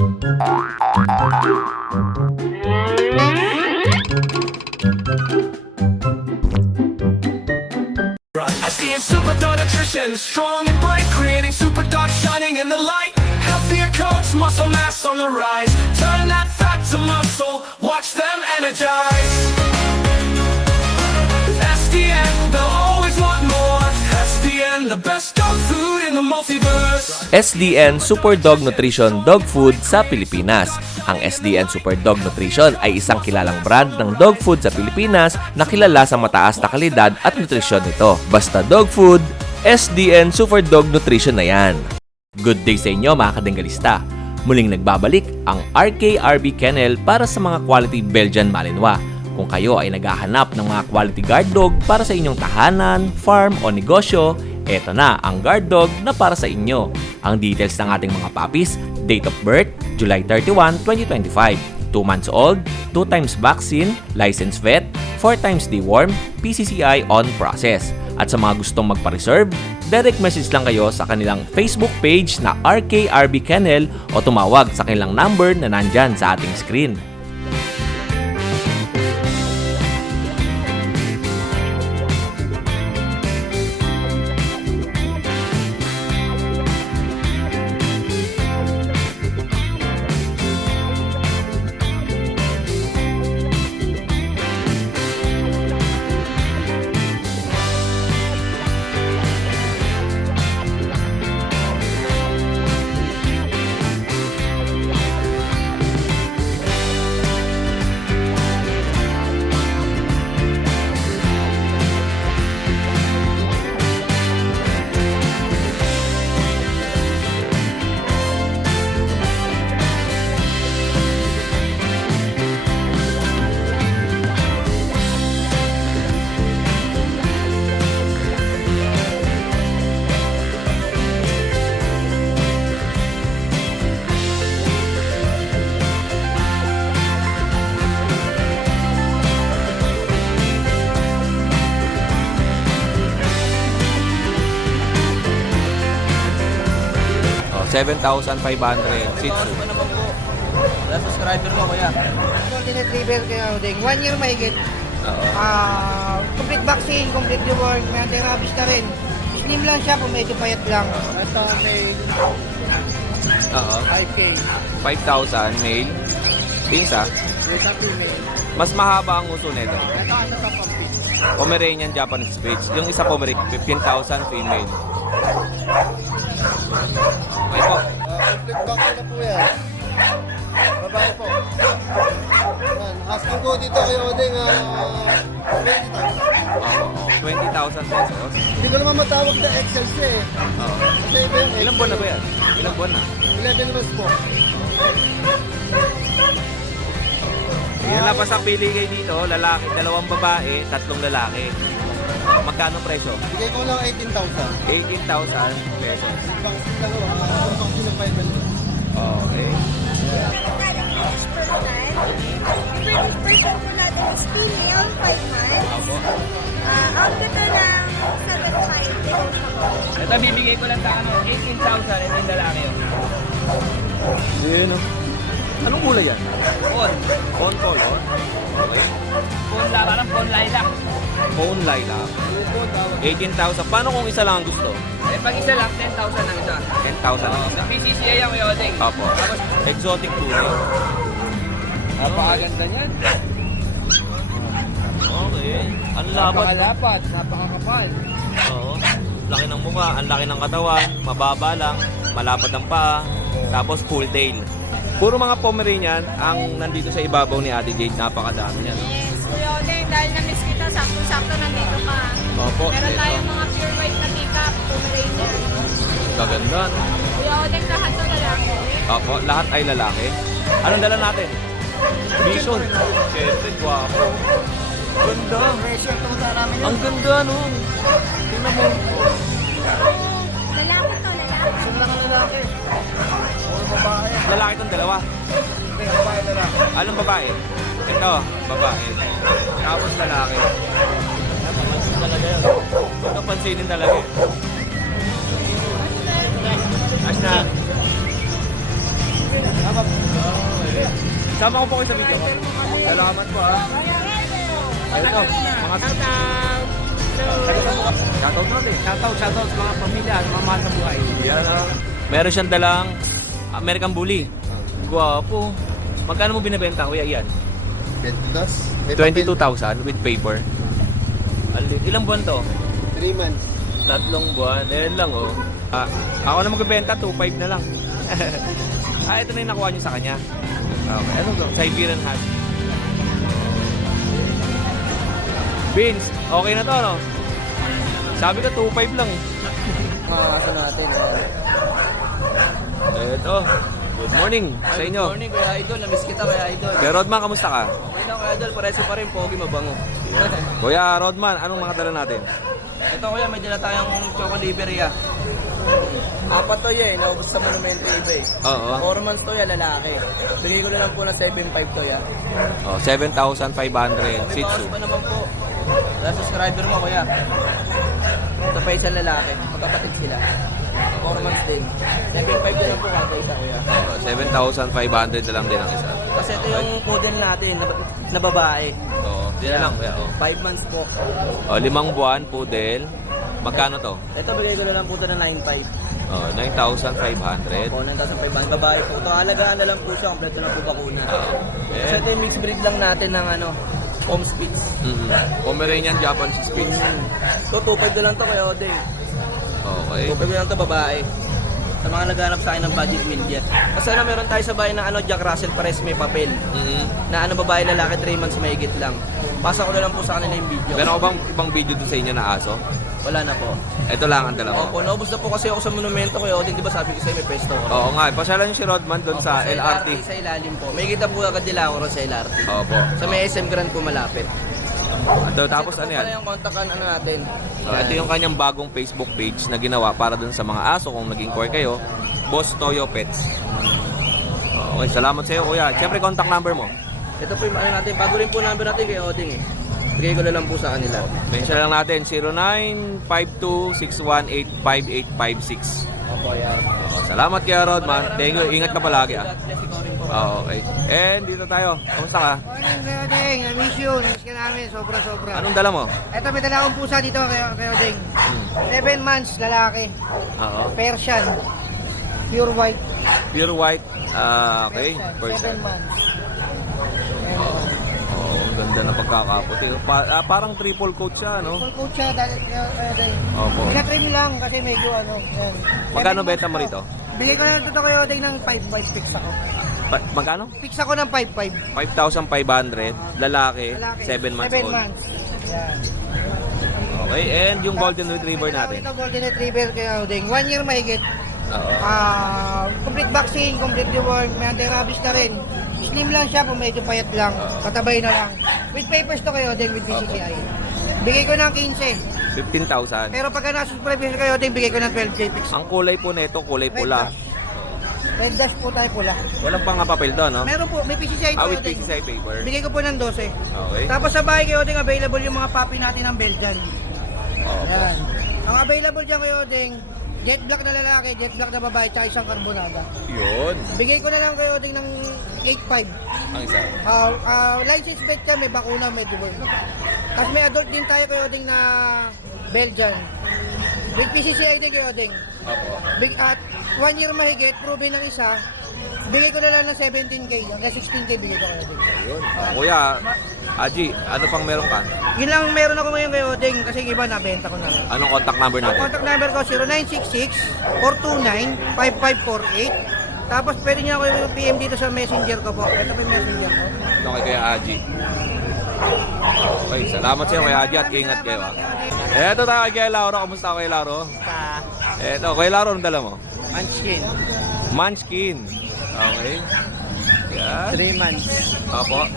SDN Superdog Nutrition, strong and bright, creating Superdog shining in the light. Healthier coats, muscle mass on the rise. Turn that fat to muscle, watch them energize. With SDN, they'll always want more. SDN, the best dog food in the multiverse. SDN Superdog Nutrition Dog Food sa Pilipinas. Ang SDN Superdog Nutrition ay isang kilalang brand ng dog food sa Pilipinas na kilala sa mataas na kalidad at nutrisyon nito. Basta dog food, SDN Superdog Nutrition na yan. Good day sa inyo mga kadenggalista. Muling nagbabalik ang RKRB Kennel para sa mga quality Belgian Malinois. Kung kayo ay naghahanap ng mga quality guard dog para sa inyong tahanan, farm o negosyo, eto na ang guard dog na para sa inyo. Ang details ng ating mga puppies: date of birth, July 31, 2025. 2 months old, 2 times vaccine, licensed vet, 4 times deworm, PCCI on process. At sa mga gustong magpa-reserve, direct message lang kayo sa kanilang Facebook page na RKRB Kennel o tumawag sa kanilang number na nandyan sa ating screen. $7,500 Shih Tzu. Wala subscriber ko, kuya. Golden Retriever kaya Udeng. 1 year mahigit. Oo. Complete vaccine, complete reward, may anti-rabies na rin. Slim lang siya kung medyo payat lang. Ito may Oo. 5K. 5,000 male. Pinsa. Isa female. Mas mahaba ang uso nito. Ito ano to complete. Pomeranian Japanese Spitz. Yung isa Pomeranian, 15,000 female. Okay po. Complete vaccine na po yan. Babae po. Yan. Asking ko dito kay Odeng 20,000. 20,000 pesos. Hindi ko naman matawag na Excel siya eh. Oo. Kasi iba yung Ilang buwan na ba yan? Ilang buwan na? 11 months po. Yan lang pa sa pili kayo dito. Lalaki, 2 babae, 3 lalaki. Magkano presyo? Bigay ko lang 18,000. 18,000 pesos. Vaccine lang o. Vaccine ng 5 months. Okay. First person po natin is female, 5 months. Opo. Out ko to ng 7,500. Ito, bibigay ko lang sa 18,000 and then lalaki yun. Yun o. Anong kulay yan? Phone. Phone color? Okay. Phone lang, parang phone lilac. Phone lilac. 18,000. Paano kung isa lang ang gusto? Eh, pag isa lang, 10,000 ang isa. 10,000 ang isa. Sa PCCI yan, kuya Odeng. Opo. Exotic tunay. Napakaganda niyan. Okay. Ang labat. Napakalapat, napakakapal. Oo. Laki ng mukha, ang laki ng katawan, mababa lang, malapad ang paa, tapos full tail. Puro mga Pomeranian ang nandito sa ibabaw ni Ate Jade. Napakadami niya. No? Yes, Kuya Odeng, dahil na-miss kita, sakto-sakto nandito ka. Opo. Meron ito. tayong mga pure white na teacup, Pomeranian. Gaganda. No? Kuya Odeng, lahat to lalaki. Opo, lahat ay lalaki. Anong dala natin? Bison. Siyempre, guwapo. Ganda. Pressure ito sa namin. Ang ganda, no? Tingnan mo. Lalaki to, lalaki. Sino lang ang lalaki? Puro babae. Lalaki itong dalawa. Hindi, babae na lang. Anong babae? Ito, babae. Tapos lalaki. Napapansin talaga yun. Napapansinin talaga yun. As na. Sama ko po kayo sa video ko. Salamat po ha. Ito, mga shoutout natin. Shoutout sa mga pamilya, sa mga mahal sa buhay. Yan ha. Meron siyang dalang American Bully. Guwapo. Magkano mo binibenta, kuya? Yan. 22. 22,000 with paper. Ilang buwan to? 3 months. 3 buwan. Ayan lang oh. Ako na magbibenta, 2.5 na lang. Ito na yung nakuha nyo sa kanya. Okay, ano to? Siberian Hat. Beans, okay na to, no? Sabi ko 2.5 lang eh. Asa natin. Ito. Good morning sa inyo. Good morning, Kuya Idol. Namiss kita, Kuya Idol. Kuya Rodman, kamusta ka? Okay lang, Kuya Idol. Pareso pa rin. Pogi, mabango. Kuya Rodman, anong mga dala natin? Ito, Kuya, may dala tayong Choco Liberia. 4 to yan. Naubos sa Monumento iba eh. Oo. 4 months to yan, lalaki. Bigay ko na lang po na 7.5 to yan. Oh, 7,500 May Shih bawas Tzu. pa naman po. Sa subscriber mo, Kuya. Ito pa isang lalaki. Magkapatid sila. 4 months din. 7.5 na lang po kada isa, Kuya. 7,500 na lang din ang isa. Kasi ito yung poodle natin na babae. Oo, di na lang kuya. Oh. 5 months po. Oh, 5 buwan, poodle. Magkano to? Ito bigay ko na lang po ito na 9.5. Oh, 9,500. Po, 9,500. Babae po. Ito alagaan na lang po siya. Kompleto na po bakuna. Kasi Eh, ito yung mixed breed lang natin ng home speeds. Pomeranian Japanese Spitz. Ito 2.5 na lang to Kuya Odeng. Okay. 2.5 na lang to babae. Sa mga naghanap sa akin ng budget meal jet. Kasi meron tayo sa bahay ng Jack Russell Pares may papel. Na babae lalaki 3 months mahigit lang. Pasa ko na lang po sa kanila yung video. Meron ko bang ibang video doon sa inyo na aso? Wala na po. Ito lang ang dala mo. Opo, naubos na po kasi ako sa monumento Kuya Odeng. Di ba sabi ko sa'yo may pwesto ko? Oo nga, pasyalan niyo si Rodman doon sa LRT. Sa ilalim po. May kita po agad nila ako ron sa LRT. Opo. Sa may SM Grand po malapit. Ito, tapos Ito ano po pala yan? yung kontakan natin. Ito yung kanyang bagong Facebook page na ginawa para doon sa mga aso kung nag-inquire kayo. Boss Toyo Pets. Okay, salamat sa iyo kuya. Siyempre contact number mo. Ito po yung natin. Bago rin po number natin kay Oding eh. Bigay ko na lang po sa kanila. Mention lang natin 0952-618-5856. Opo, yan. Salamat kaya Rodman. Thank you. Ingat ka palagi ah. God bless, ikaw rin po. Okay. And dito tayo. Kamusta ka? Morning, Kuya Odeng. I-miss you. Namiss ka namin. Sobra-sobra. Anong dala mo? Ito, may dala akong pusa dito, Kuya Odeng. 7 months, lalaki. Oo. Persian. Pure white. Pure white. Okay. Person. 7 months. Oo. Ang ganda na pagkakaputi. Parang triple coat siya, no? Full coat siya dahil Kuya Odeng. Opo. Pinatrim lang kasi medyo yan. Magkano 7 benta mo months rito? to. Bigay ko na lang ito Kuya Odeng ng 5.5 fix ako. Magkano? Fix ako ng 5.5. 5,500. Lalaki. Lalaki. 7 months 7 old. months. Yan. Okay. And yung golden retriever natin. Ito golden retriever Kuya Odeng. 1 year mahigit. Oo. Complete vaccine, complete reward, may anti-rabies na rin. Slim lang siya, medyo payat lang. Patabay na lang. With papers to kayo, then with PCCI. Bigay ko ng 15. 15,000. Pero pagka nasa supervision kayo, then bigay ko ng 12K fix. Ang kulay po nito, kulay pula. Red dash po tayo pula. Walang pang papel doon, no? Meron po, may PCCI to With din. PCCI paper. Bigay ko po ng 12. Okay. Tapos sa bahay kayo, ding available yung mga puppy natin ng Belgian. Yan. Ang available dyan kayo, ding jet black na lalaki, jet black na babae, tsaka isang carbonada. Yun. Bigay ko na lang kayo ding ng 8.5. Ang isa. License plate ka, may bakuna, may dugo. Tapos may adult din tayo kayo ding na Belgian. With PCCI din kayo ding. Opo. Big at 1 year mahigit, proven ng isa. Bigay ko na lang ng 17K, na 16K bigay ko kayo ding. Yun. Kuya, Aji, ano pang meron ka? Yun lang meron ako ngayon kayo ding kasi yung iba nabenta ko na. Anong contact number natin? Contact number ko 0966-429-5548. Tapos pwede niyo ako yung PM dito sa messenger ko po. Ito po yung messenger ko. Ito kay Kuya Aji. Okay, salamat sa iyo Kuya Aji at ingat kayo. Eto tayo kay Kuya Lauro. Kamusta Kuya Lauro? Eto, Kuya Lauro, anong dala mo? Munchkin. Munchkin. Okay. Yan. 3 months. Opo.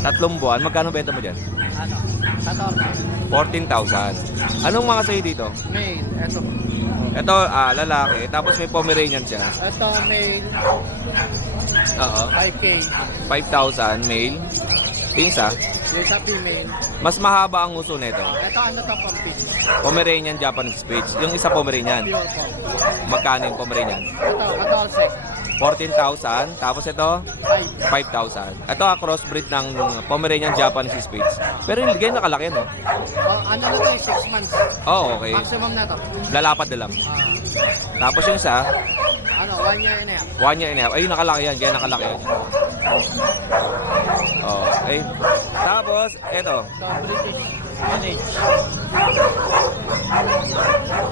3 buwan. Magkano benta mo dyan? 14,000. Anong mga sa'yo dito? Male. Ito. Ito, lalaki. Tapos may Pomeranian siya. Ito male. Oo. 5K. 5,000 male. Pinsa. Isa female. Mas mahaba ang uso nito. Ito to pampit. Pomeranian Japanese Spitz. Yung isa Pomeranian. Pure po. Magkano yung Pomeranian? Ito 14. 14,000. Tapos ito, 5,000. Ito crossbreed ng Pomeranian Japanese Spitz. Pero yung ligay nakalaki, no? Ano na to, 6 months. Oh, okay. Maximum na to. Lalapad na lang. Tapos yung isa, 1 year and a half. 1 year and a half. Ay, nakalaki yan. Kaya nakalaki yan. Okay. Tapos, ito.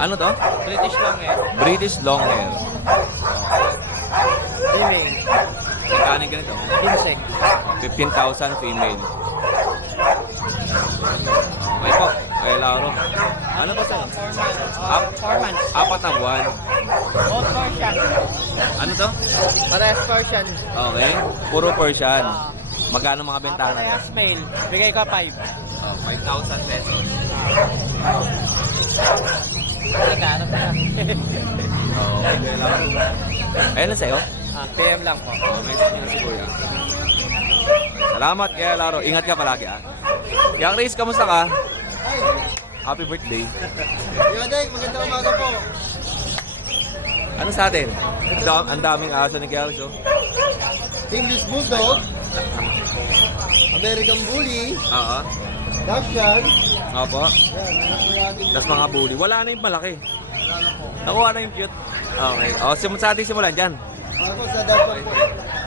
Ano to? British long eh. British long hair. Female. Magkano yung ganito? 15,000 female. Okay po. Okay, Lauro. Ano po sir? 4 months. 4 na buwan. Both Persian. Ano to? Parehas Persian. Okay. Puro Persian. Magkano mga bentahan? Parehas male. Bigay ka 5. 5,000 pesos. Nagkahanap na. Okay, Lauro. Ayun lang sa'yo? PM lang po. Message nyo na si Kuya. Salamat kaya Laro. Ingat ka palagi ah. Yang Riz, kamusta ka? Happy birthday. Yoday, magandang umaga po. Ano sa atin? Ang daming aso ni Kuya Riz, oh. English Bulldog, American Bully, Oo. Dachshund. Opo. Yan, anak ko natin. Tapos mga bully. Wala na yung malaki. Nakuha na yung cute. Okay. O, sa atin simulan dyan. Ako sa dapat po.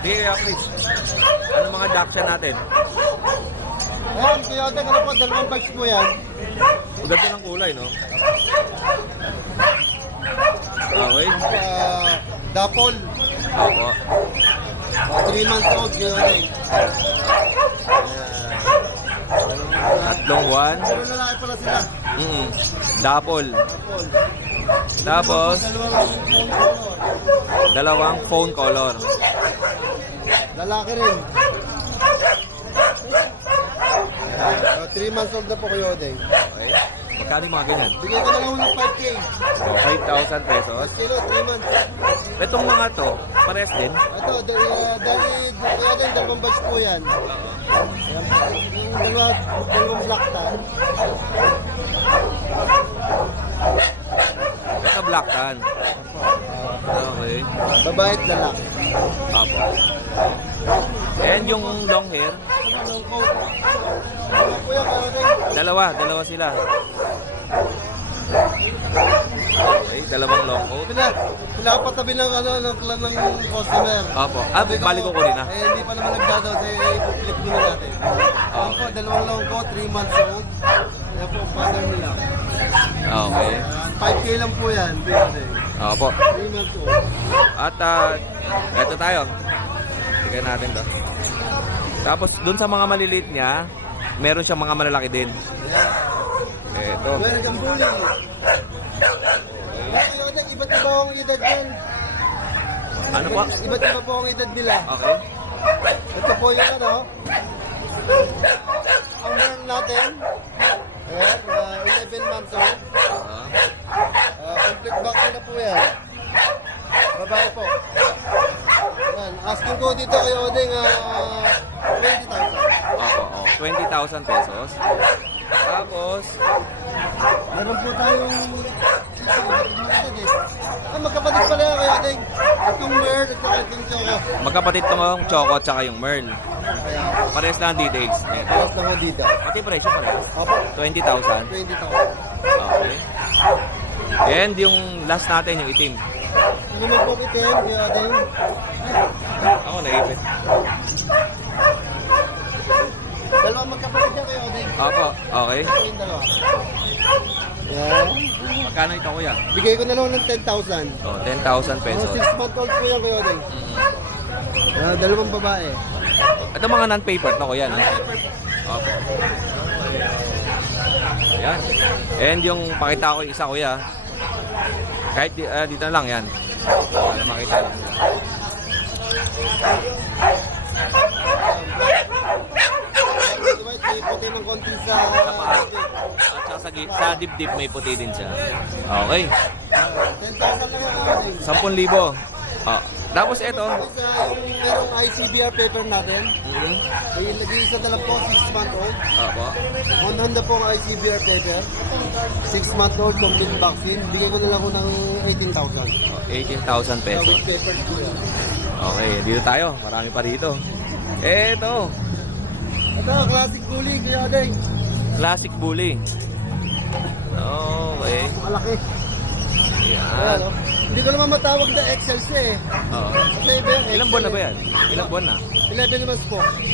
Sige, Kuya Riz. Ano mga Dachshund natin? Ayan, Kuya Yoday, ano po, 2 bags po yan. Ang ganda ng kulay, no? Okay. Dapol, Opo. 3 months old, Kuya Yoday. Tatlong buwan. Pero lalaki pala sila. Dapol. Dapol. Tapos, Dalawang phone color. dalawang phone color. Lalaki rin. 3 months old na po, Kuya Yoday. Okay. Magkano yung mga ganyan? Bigay ko na lang ng 5K. So, 5,000 pesos. Kilo, 3 months. Itong mga to, pares din. Ito, dahil Kuya Yoday, 2 bags po yan. Yung dalawang black tan. Ito black tan. Okay. Babae at lalaki. Apo. And yung long hair, Long coat. Ano po yan, Kuya Yoday? dalawa sila. Okay, dalawang long coat. Pinapatabi ng customer. Apo. Balik ko kunin na. Eh, hindi pa naman nagdadaw sa i-flip muna natin. Ako po, 2 long coat, 3 months old. Yan po, pattern nila. Okay. 5K lang po yan, Kuya. Apo. 3 months old. At eto tayo. Tignan natin to. Tapos dun sa mga maliliit niya, meron siyang mga malalaki din. Eto. American Bully. Kuya Yoday, iba't iba ang edad yan. Ano pa? Iba't iba po ang edad nila. Okay. Ito po yung ano. Ang meron natin. Ayan, 11 months old. Complete vaccine na po yan. Babae po. Ayan, asking ko dito kay Odeng 20,000. Opo, 20,000 pesos. Tapos, Meron po tayong magkapatid pala yan kay Odeng. Itong Merl at saka itong Choco. magkapatid tong Choco at saka yung Merl. Kaya, Pares lang ang details. Eto. tapos na mo dito. Pati presyo pares. Opo, 20,000. 20,000. Okay. And yung last natin, yung itim. Ano mo po itin kay Odeng? Ako, naipit. Dalawang magkapatid yan kay Odeng. Opo, okay. Ito yung dalawa. Yan. Magkano ito, kuya? Bigay ko na lang ng 10,000. Oh, 10,000 pesos. 6 month old po yan kay Odeng. Dalawang babae. Ito mga non-paper to, kuya, no? Opo. Ayan. And yung pakita ko yung isa, kuya. Kahit dito na lang yan. Para makita lang nila. May puti ng konti sa... Sa paa. At saka sa dibdib may puti din siya. Okay. 10,000 lang yan. 10,000. Tapos ito. Merong ICBR paper natin. Ay, nag-iisa na lang po, 6 month old. Opo. On Honda po ang ICBR paper. 6 month old, complete vaccine. Bigay ko na lang ko ng 18,000. 18,000 pesos. Paper po yan. Okay, dito tayo. Marami pa dito. Eto, Ito, classic bully, Kuya Odeng. classic bully. Okay. Malaki. Yan. Ayan, oh. Hindi ko naman matawag na XL siya eh. Oo. Kasi iba yung Ilang buwan na ba yan? Ilang buwan na? 11 months po. Okay.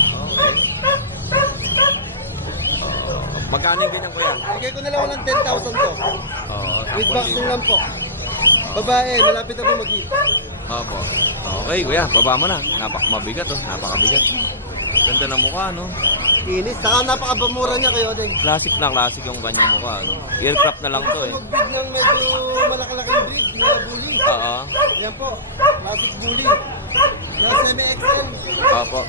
Magkano yung ganyan, kuya? Bigay ko na lang ng 10,000 to. Oo. With vaccine lang po. Babae, malapit na po mag-hit. Opo. Okay, kuya. Baba mo na. Mabigat, oh. Napakabigat. Ganda ng mukha, no? Kinis. Saka napakabamura niya Kuya Odeng. Classic na classic yung kanyang mukha, no? Aircraft na lang to, eh. Mag-breed ng medyo malaki-laking breed na bully. Oo. Yan po. Classic bully. Na semi-XL. Opo.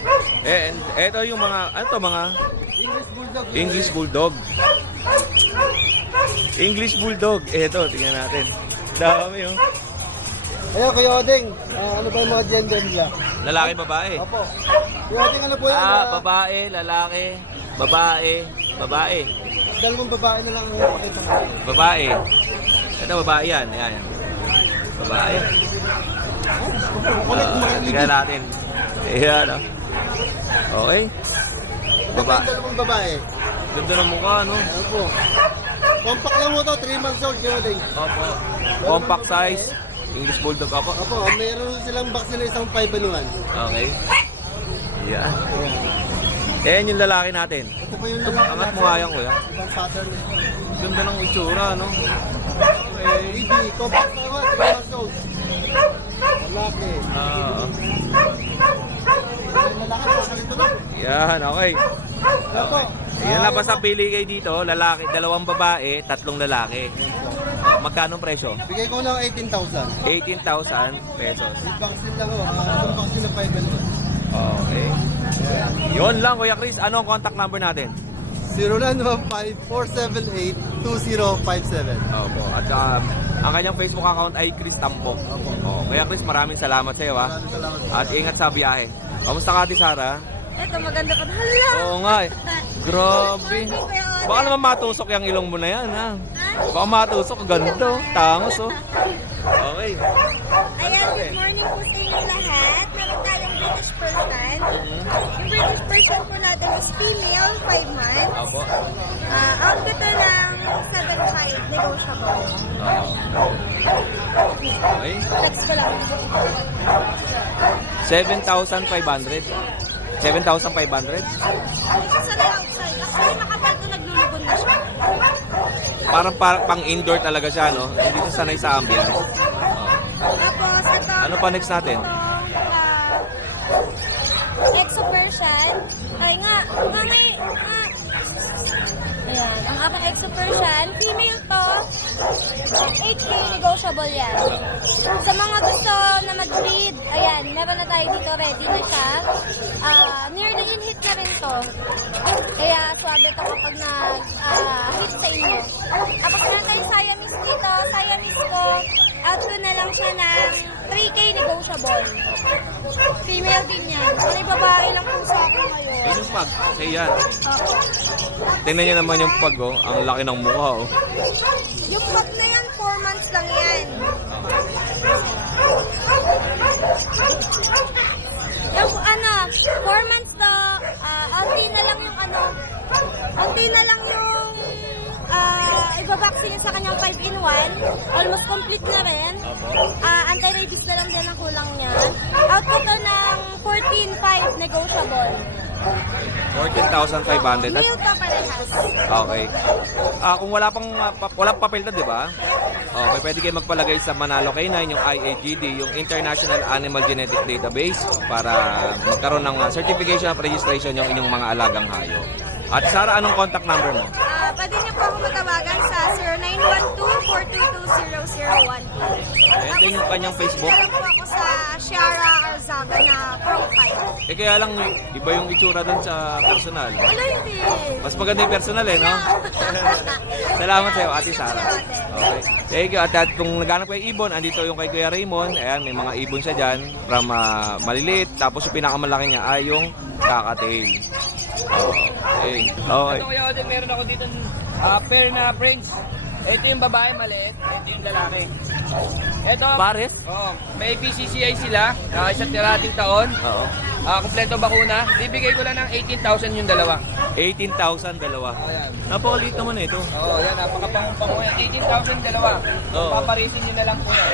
Eto yung mga, ano to, mga English Bulldog. English Bulldog. English Bulldog. Eto, tingnan natin. Dami, oh. Ayun, Kuya Odeng. Ano ba yung mga gender nila? Lalaki, babae. Opo. Kuya Odeng, ano po yan? Babae, lalaki, babae, babae. Dalawang babae na lang ang nakakita mo. Babae. Ito, babae yan. Ayan. Babae. Tingnan natin. Ayan, oh. Okay. Babae. Dalawang babae. Ganda ng mukha, no? Ano po? Compact lang mo to, 3 months old, Kuya Odeng. Opo. Compact size. English Bulldog, opo. Opo, meron silang vaccine na isang 5-in-1. Okay. Ayan. Ayan yung lalaki natin. Ito po yung lalaki Angat mo nga yan, kuya. Ibang pattern eh. Ganda ng itsura, no? Okay. Baby, compact na naman, 3 months old. Lalaki. Yung lalaki, pasalito lang. Yan, okay. Okay. Yan lang, basta pili kayo dito. Lalaki, 2 babae, 3 lalaki. Magkano ang presyo? Bigay ko lang 18,000. 18,000 pesos. With vaccine lang oh. Isang vaccine na 5-in-1. Okay. Yun lang, Kuya Chris. Ano ang contact number natin? 0915-478-2057. Opo. At ang kanyang Facebook account ay Chris Tampok. Opo. Oh, Kuya Chris, maraming salamat sa iyo, ha. Maraming salamat. At ingat sa biyahe. Kamusta ka, Ate Sara? Ito, maganda pa. Hala! Oo nga eh. Grabe. Good morning, Kuya Odeng. Baka naman matusok yung ilong mo na yan, ha. Baka matusok. Ganda, oh. Tangos, oh. Okay. Ayan, good morning po sa inyo lahat. Meron tayong British person. Yung British person po natin is female, 5 months. Opo. Out ko to ng 7.5 negotiable. Okay. Text ko lang. 7,500. 7,500? Hindi siya sanay outside. Actually, makapal to naglulugon na siya. Parang pang indoor talaga siya, no? Hindi siya sanay sa ambience. Oh. Tapos, ito. Ano pa next natin? Exo Persian. Ay nga may... Ayan, ang aking Exo Persian. Female to. 8K negotiable yan. Sa mga gusto na mag-breed, ayan, meron na tayo dito. Ready na siya. Nearly in-hit na rin to. Kaya swabe to kapag nag-hit sa inyo. Tapos meron tayo Siamese dito. Siamese ko. Out ko na lang siya ng 3K negotiable. Female din yan. May babae lang po sa akin ngayon. Yun yung pag. Kasi yan. Tingnan niyo naman yung pag, oh. Ang laki ng mukha, oh. Yung pag na yan, 4 months lang yan. Yung 4 months to, unti na lang yung unti na lang yung ibabaksin niya sa kanyang 5-in-1. Almost complete na rin. Anti-rabies na lang din ang kulang niya. Out ko to ng 14.5 negotiable. 14,500. Male to parehas. Okay. Kung wala pang papel na, di ba? Okay, pwede kayo magpalagay sa Manalo K9, yung IAGD, yung International Animal Genetic Database para magkaroon ng certification of registration yung inyong mga alagang hayop. At Sara, anong contact number mo? Pwede niyo po ako matawagan sa 0912-422-0012. And then yung kanyang Facebook. Meron po ako sa Shara Arzaga na profile. Kaya lang, iba yung itsura dun sa personal. Wala hindi. Mas maganda yung personal, eh, no? Salamat sa'yo, Ate Sara. Okay. Thank you. At kung naghanap kayo ibon, andito yung kay Kuya Raymond. Ayan, may mga ibon siya dyan. From maliliit. Tapos yung pinakamalaki niya ay yung kakatail. Okay. Okay. Ito Kuya Odeng, meron ako dito pair na French. Ito yung babae maliit, ito yung lalaki. Ito, Pares? may PCCI sila, isa't kalahating taon. Oo. Kompleto bakuna. Bibigay ko lang ng 18,000 yung dalawa. 18,000 dalawa. Ayan. Napakaliit naman ito. Oo, yan, napakapango yan. 18,000 dalawa. Oo. Paparisin nyo na lang po yan.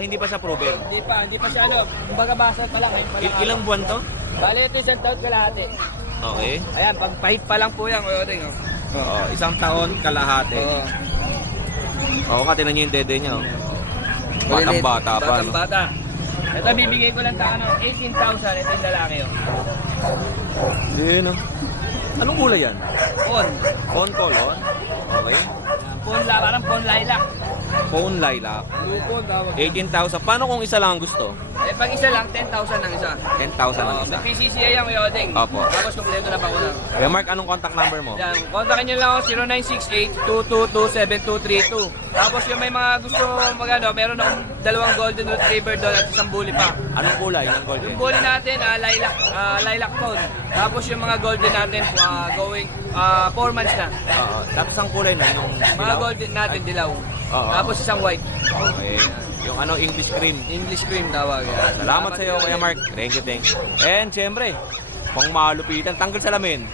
Hindi pa siya proven. Hindi pa siya kumbaga basal pa lang. Ngayon pa lang. Ilang buwan to? Bali, ito isang taon kalahati. Okay. Ayan, pagpahit pa lang po yan, Kuya Odeng. Oo, isang taon kalahati. Oo. Oo nga, tinan niyo yung dede niya. Oh. Batang-bata pa. No? Batang-bata. Ito, bibigay ko lang tayo ng 18,000. Ito yung lalaki, Yun, oh. Anong kulay yan? Pon. Phone color? Okay. Parang pon lilac. Phone lilac. Lupon, tawag. 18,000. Paano kung isa lang ang gusto? Pag isa lang, 10,000 ang isa. 10,000 ang isa. May PCCI yan, Kuya Odeng. Opo. Tapos kompleto na bakuna. Kaya Mark, anong contact number mo? Yan, kontakin nyo lang ako 0968-222-7232. Tapos yung may mga gusto magano, meron akong 2 golden retriever doon at isang bully pa. Anong kulay ng golden? Yung bully natin, lilac tone. Tapos yung mga golden natin, going 4 months na. Oo. Tapos ang kulay na yung Mga golden natin, dilaw. Oo. Tapos isang white. Okay. Yung English cream. English cream tawag yan. Salamat sa iyo, Kuya Mark. Thank you, thank you. And syempre, pang malupitan, tanggal salamin.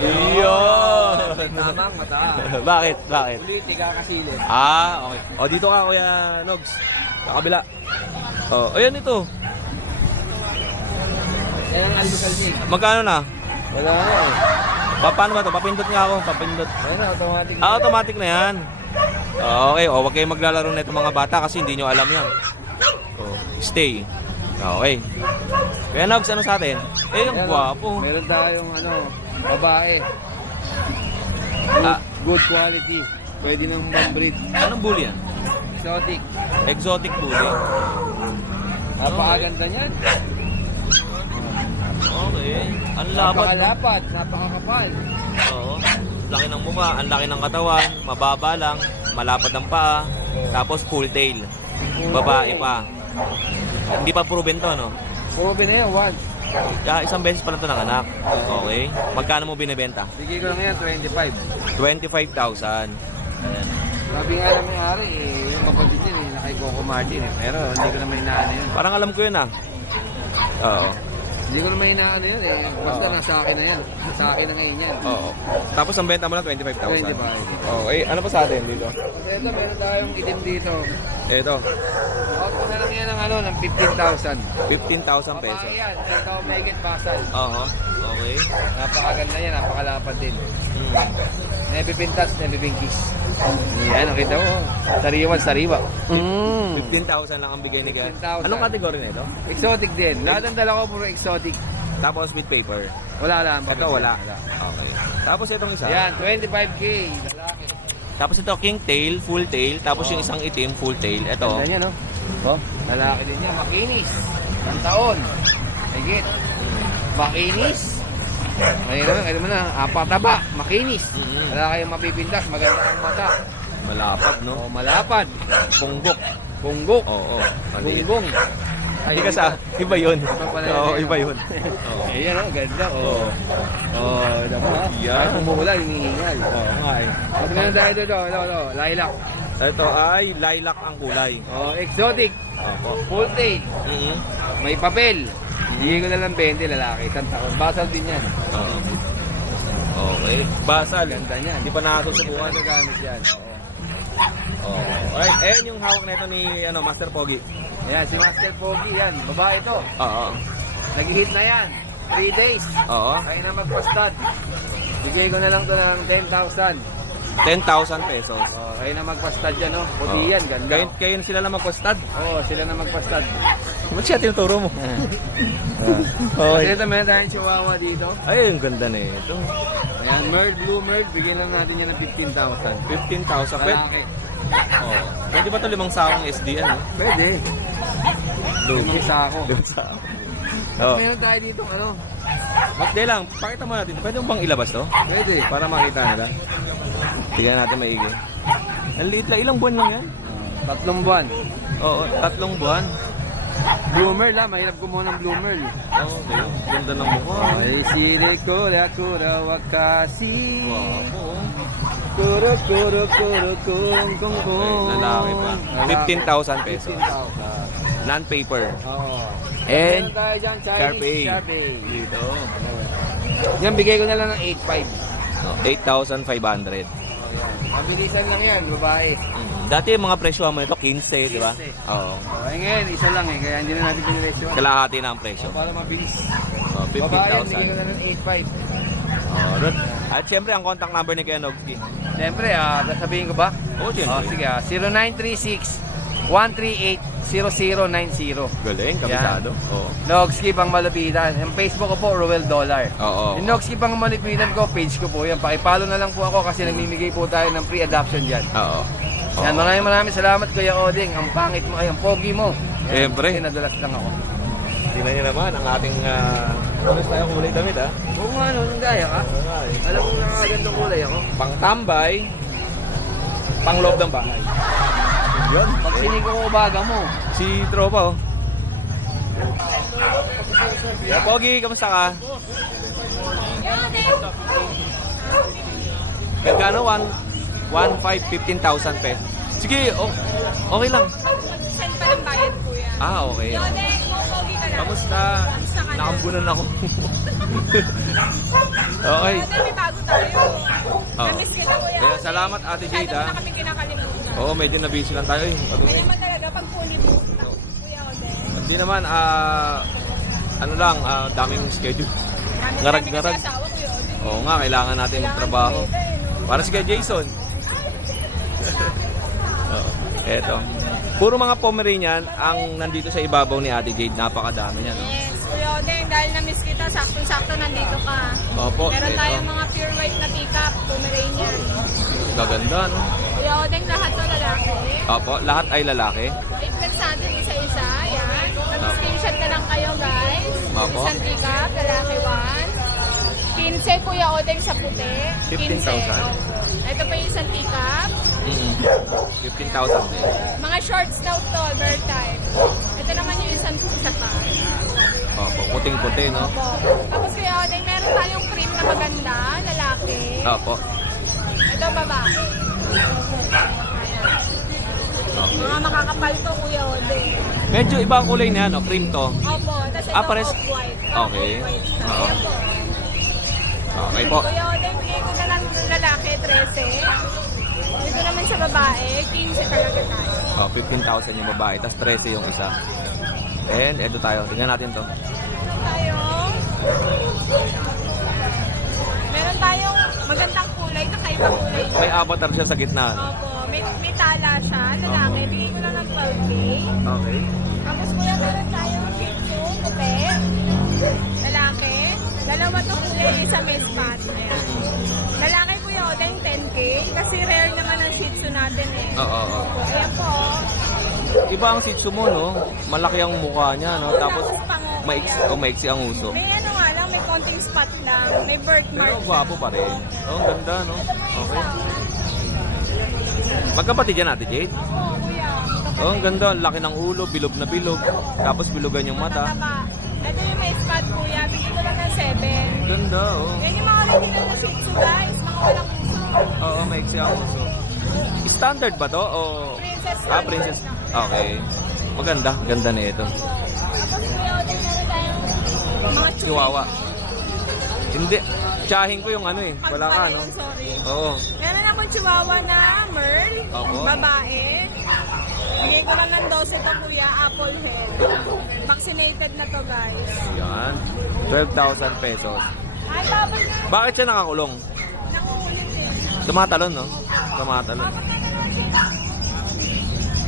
Iyon. Tamang mata. Bakit? Bakit? Uliti ka kasilip. Okay. O, dito ka, Kuya Nogs. Sa kabila. Ayan ito. Yan ang almusal niya. Magkano na? Wala na eh. Paano ba ito? Papindot nga ako. Papindot. Wala, automatic. Automatic na yan. Okay. Huwag kayong maglalaro na itong mga bata kasi hindi nyo alam yan. Stay. Okay. Kuya Nogs, ano sa atin? Ang gwapo. Meron tayong babae. Good quality. Pwede nang mag-breed. Anong bully yan? Exotic. Exotic bully. Napakaganda niyan. Okay. Ang lapat. Napakalapat. Napakakapal. Oo. Laki ng mukha, ang laki ng katawan, mababa lang, malapad ang paa, tapos full tail. Babae pa. Hindi pa proven to, no? Proven na yan, once. Isang beses pa lang to ng anak. Okay. Magkano mo binibenta? Bigay ko lang yan, 25. 25,000. Sabi nga lang ng ari, yung kapatid niya, nakay Coco Martin eh. Pero hindi ko naman inaano yun. Parang alam ko yun, ah. Oo. Hindi ko naman inaano yun eh. Basta nasa akin na yan. Sa akin na ngayon yan. Oo. Tapos ang benta mo lang 25,000. 25. Okay. Ano pa sa atin dito? Kasi ito, meron tayong itim dito. Ito. Out ko na lang yan ng 15,000. 15,000 pesos. Babae yan, isang taon may higit basal. Oo. Okay. Napakaganda yan, napakalapad din. Hmm. Nebipintas, nebipingkis. Yan, nakita mo. Sariwa. 15,000 lang ang bigay ni Gary. 15,000. Anong category na ito? Exotic din. Lahat ng dala ko puro exotic. Tapos with paper. Wala lang. Ito wala. Okay. Tapos itong isa. Yan, 25K. Lalaki. Tapos ito king tail, full tail. Tapos yung isang itim, full tail. Ito. Ganda niya, no? Oh, lalaki din yan. Makinis. Ang taon. Higit. Makinis. Ayun mo na. Apataba. Makinis. Mhm. Wala kayong mapipintas. Maganda ang mata. Malapad, no? Oh, malapad. Punggok. Bunggok. Oo. Maliit. Bunggong. Hindi ka sa... Iba yun. Iba pala Oo, yun. iba yun. Oo. Ayan, oh, ganda. Oo. Diba? Yan. Kahit umuulan, hinihingal. Oo nga eh. At meron tayo dito, lilac. Ito ay lilac ang kulay. Oh, exotic. Opo. Full tail. Mhm. May papel. Bigay ko na lang 20 lalaki. Isang taon. Basal din yan. Oo. Okay. Basal. Ganda niyan. Hindi pa nakasusubukan. Nagagamit yan. Oo. Oo. Alright. Ayan yung hawak na ito ni Master Pogi. Ayan, si Master Pogi yan. Babae ito. Oo. Nag-hit na yan. 3 days. Oo. Kaya na magpastad. Bigay ko na lang to ng 10,000. 10,000 pesos. Oh, kaya na magpastad yan, no? Puti Oo. yan, ganda. Kayo sila na magpastad. Oo, sila na magpastad. Ba't siya tinuturo mo? Kasi ito, meron tayong chihuahua dito. Ay, ang ganda na ito. Ayan, Merl, Blue Merl. Bigyan lang natin yan ng 15,000. 15,000. Pwede, Malaki. oh. Pwede ba ito 5 sakong SDN? No? Pwede. Lumang sako. Sa... Oh. Meron tayo dito, ano? Hindi lang, pakita mo natin. Pwede mo bang ilabas to? Pwede. Para makita nila. Tignan natin maigi. Ang liit lang. Ilang buwan lang yan? 3 buwan. Oo, 3 buwan. Bloomer lang, mahirap kumuha ng bloomer. Okay. Ganda ng mukha. Ay, sili kura kura wakasi. Wow. Kuro kuro kuro kung kung kung. Lalaki pa. 15,000 pesos. 15,000. Non-paper. Oo. And Meron tayo dyan, Chinese Sharpei. Sharpei. Dito. Yan, bigay ko na lang ng 8,500. 8,500. Mabilisan lang yan, babae. Dati yung mga presyo mo ito, 15, di ba? 15. Oo. Okay, ngayon, isa lang eh, kaya hindi na natin piniresyo. Kalahati na ang presyo. Para mabilis. Oh, Babae, bigay ko 15,000. na ng 8,500. Alright. At syempre, ang contact number ni Kuya Nogski. Siyempre, sasabihin ko ba? Oo, syempre. Sige, 0936-138-0090. Galing, kabitado. Oo. Nogski Pang Malapitan. Yung Facebook ko po, Ruel Dollar. Oo. Yung Nogski Pang Malapitan ko, page ko po yan. Pakipalo na lang po ako kasi namimigay po tayo ng free adoption dyan. Oo. Yan, maraming salamat Kuya Oding. Ang pangit mo, ay ang pogi mo. Siyempre. Kasi nadulas lang ako. Tingnan niyo naman ang ating kulis tayo kulay damit, ha? Oo nga, nung gaya ka. Alam mo na gandong kulay ako. Pang-tambay, pang-loob ng bahay. Yun. Pag sinig ko baga mo. Si Tropa, oh. Yeah, Pogi, kamusta ka? Magkano? 15,000 pesos. Sige, okay lang. Send pa ng bayad, kuya. Okay. Yodeng, pogi ka na. Kamusta? Kamusta ka na? Nakambunan ako. Okay. Yodeng, may bago tayo. Oh. Namiss kita, kuya. Kaya salamat, Ate Jade, Masyado ha? na kami kinakalimutan. Oo, medyo na-busy lang tayo. Kaya naman talaga pag fully booked, kuya Odeng. Hindi naman, daming schedule. Ngarag-ngarag. Ngarag-ngarag. Kasi asawa, kuya Odeng. Oo nga, kailangan natin magtrabaho. kumita, eh, no? Para si Kuya Jason. Eto. Puro mga Pomeranian ang nandito sa ibabaw ni Ate Jade. Napakadami niya, no? Yes, kuya Odeng, dahil na-miss kita, sakto-sakto nandito ka. Opo, Meron eto. tayong mga pure white na pick-up, Pomeranian. Gaganda, no? Kuya Odeng, lahat to lalaki. Opo, lahat ay lalaki. I-flex natin isa-isa, yan. Mag-screenshot na lang kayo, guys. Opo. Isang pick-up, lalaki 1. 15, Kuya Odeng, sa puti. 15,000. Ito pa yung isang pick-up. 15,000 din. Mga short snout to, bird time. Ito naman yung isa pa. Opo, puting-puti, no? Opo. Tapos Kuya Odeng, meron tayong cream na maganda, lalaki. Opo. Ito, babae. Ayan. Mga makakapal to, Kuya Odeng. Medyo iba ang kulay niya, no? Cream to. Opo, tapos ito pares. off-white. Okay. Off-white siya. Oo. Ayan po. Okay po. Kuya Odeng, bigay ko na lang ng lalaki, 13. Dito naman sa babae, 15 talaga tayo. 15,000 yung babae, tas 13 yung isa. And eto tayo. Tingnan natin to. Meron tayong magandang kulay, kakaibang kulay. May avatar siya sa gitna. No? Opo, may tala siya, lalaki. Bigay ko lang ng 12K. Okay. Tapos kuya, meron tayong Shih Tzu, puti. Lalaki. Dalawa to kulay, isa may spot. Ayan. Lalaki kuya, Odeng 10K. Kasi rare naman ang Shih Tzu natin eh. Oo. Ayan po. Iba ang Shih Tzu mo, no? Malaki ang mukha niya, no? Tapos maiksi ang uso. May ano nga lang, may konting spot lang. May birthmark. Pero gwapo pa rin. Oh, ang ganda, no? Okay. Magkapatid yan, Ate Jade. Oo, kuya. Oh, ang ganda. Ang laki ng ulo, bilog na bilog. Tapos bilugan yung mata. Mataba. Ito yung may spot kuya. Bigyan ko lang ng 7. Ganda, oh. Yan yung mga original na Shih Tzu guys. Mga walang uso. Oo, maiksi ang uso. Standard ba to? O... Princess. Princess. Okay. Maganda. Ganda na ito. Tapos kuya, Odeng, meron tayong mga Chihuahua. Hindi. Tsahin ko yung ano eh. Wala ka, no? Sorry. Oo. Meron akong chihuahua na Merl. Opo. Babae. Bigay ko lang ng 12 to kuya. Apple head. Vaccinated na to guys. Yan. 12,000 pesos. Ay, babal na. Bakit siya nakakulong? Nangungulit eh. Tumatalon, no? Tumatalon.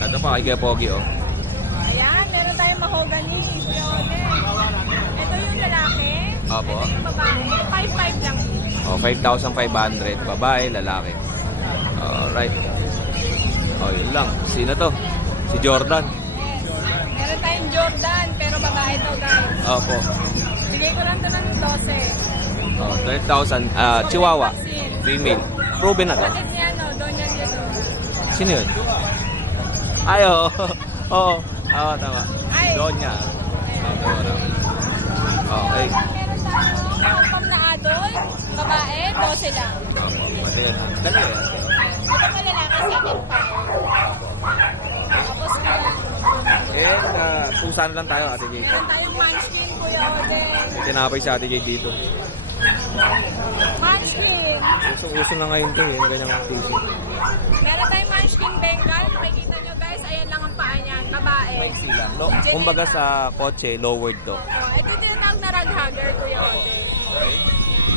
Ito pa kay Kuya Pogi, oh. Ayan, meron tayong mahogany. Kuya Odeng. Ito yung lalaki. Opo. Ito yung babae. 5,500 lang. Oh, 5,500. Babae, lalaki. Alright. Oh, yun lang. Sino to? Si Jordan. Yes. Meron tayong Jordan, pero babae to guys. Opo. Bigay ko lang to ng 12. Oh, 12,000. Chihuahua. Female. Proven na to. Bakit niya, no? Doon yan yun. Sino yun? Ay, oo. Oo. Oo, tama. Ay, Donya. Okay. Meron tayong pang na adult, babae, 12 lang. Pwede yan. Dali yan. Ito pa lalaki, 7.5. Tapos Pusa na lang tayo, Ate Jade. meron tayong munchkin, Kuya Oden. Tinapay si Ate Jade dito. Munchkin. Uso na ngayon to, yung ganyang activity. Meron tayong munchkin Bengal. Makikita nyo guys, ayan lang ang paa niyan. Babae. No, kumbaga sa kotse, lowered to. Ito tinatawag na raghugger, Kuya Oden.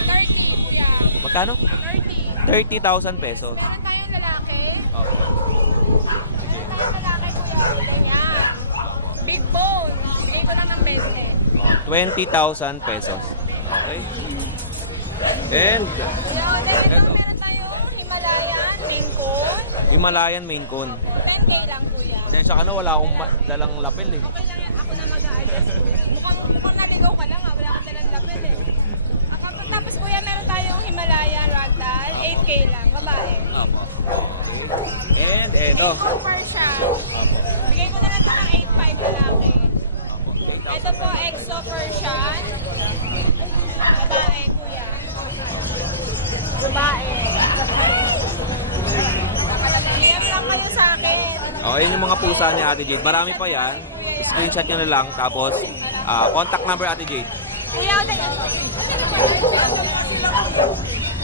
30, Kuya. Magkano? 30. 30,000 pesos. Meron tayong lalaki. Opo. Meron tayong lalaki, Kuya Oden. Yan. Big bone. Bigay ko lang ng 20. 20,000 pesos. Okay. And Kuya Oden, ito meron tayong Himalayan, Maine Coon. Himalayan Maine Coon. 10K lang, Kuya. Dahil sa wala akong dalang lapel eh. Okay lang yan. Ako na mag-a-adjust, Kuya. Mukhang naligaw ka lang, ha? Wala kang dalang lapel, eh. Tapos, Kuya, meron tayong Himalayan Ragdoll. 8K lang, babae. Opo. And eto. Super siya. Bigay ko na lang ito ng 8.5 lalaki. Ito po, Exo Persian. Babae, Kuya. Babae. DM lang kayo sa akin. Okay, yung mga pusa ni Ate Jade. Marami pa yan. Screenshot nyo na lang. Tapos, contact number Ate Jade. Kuya, ulit yan.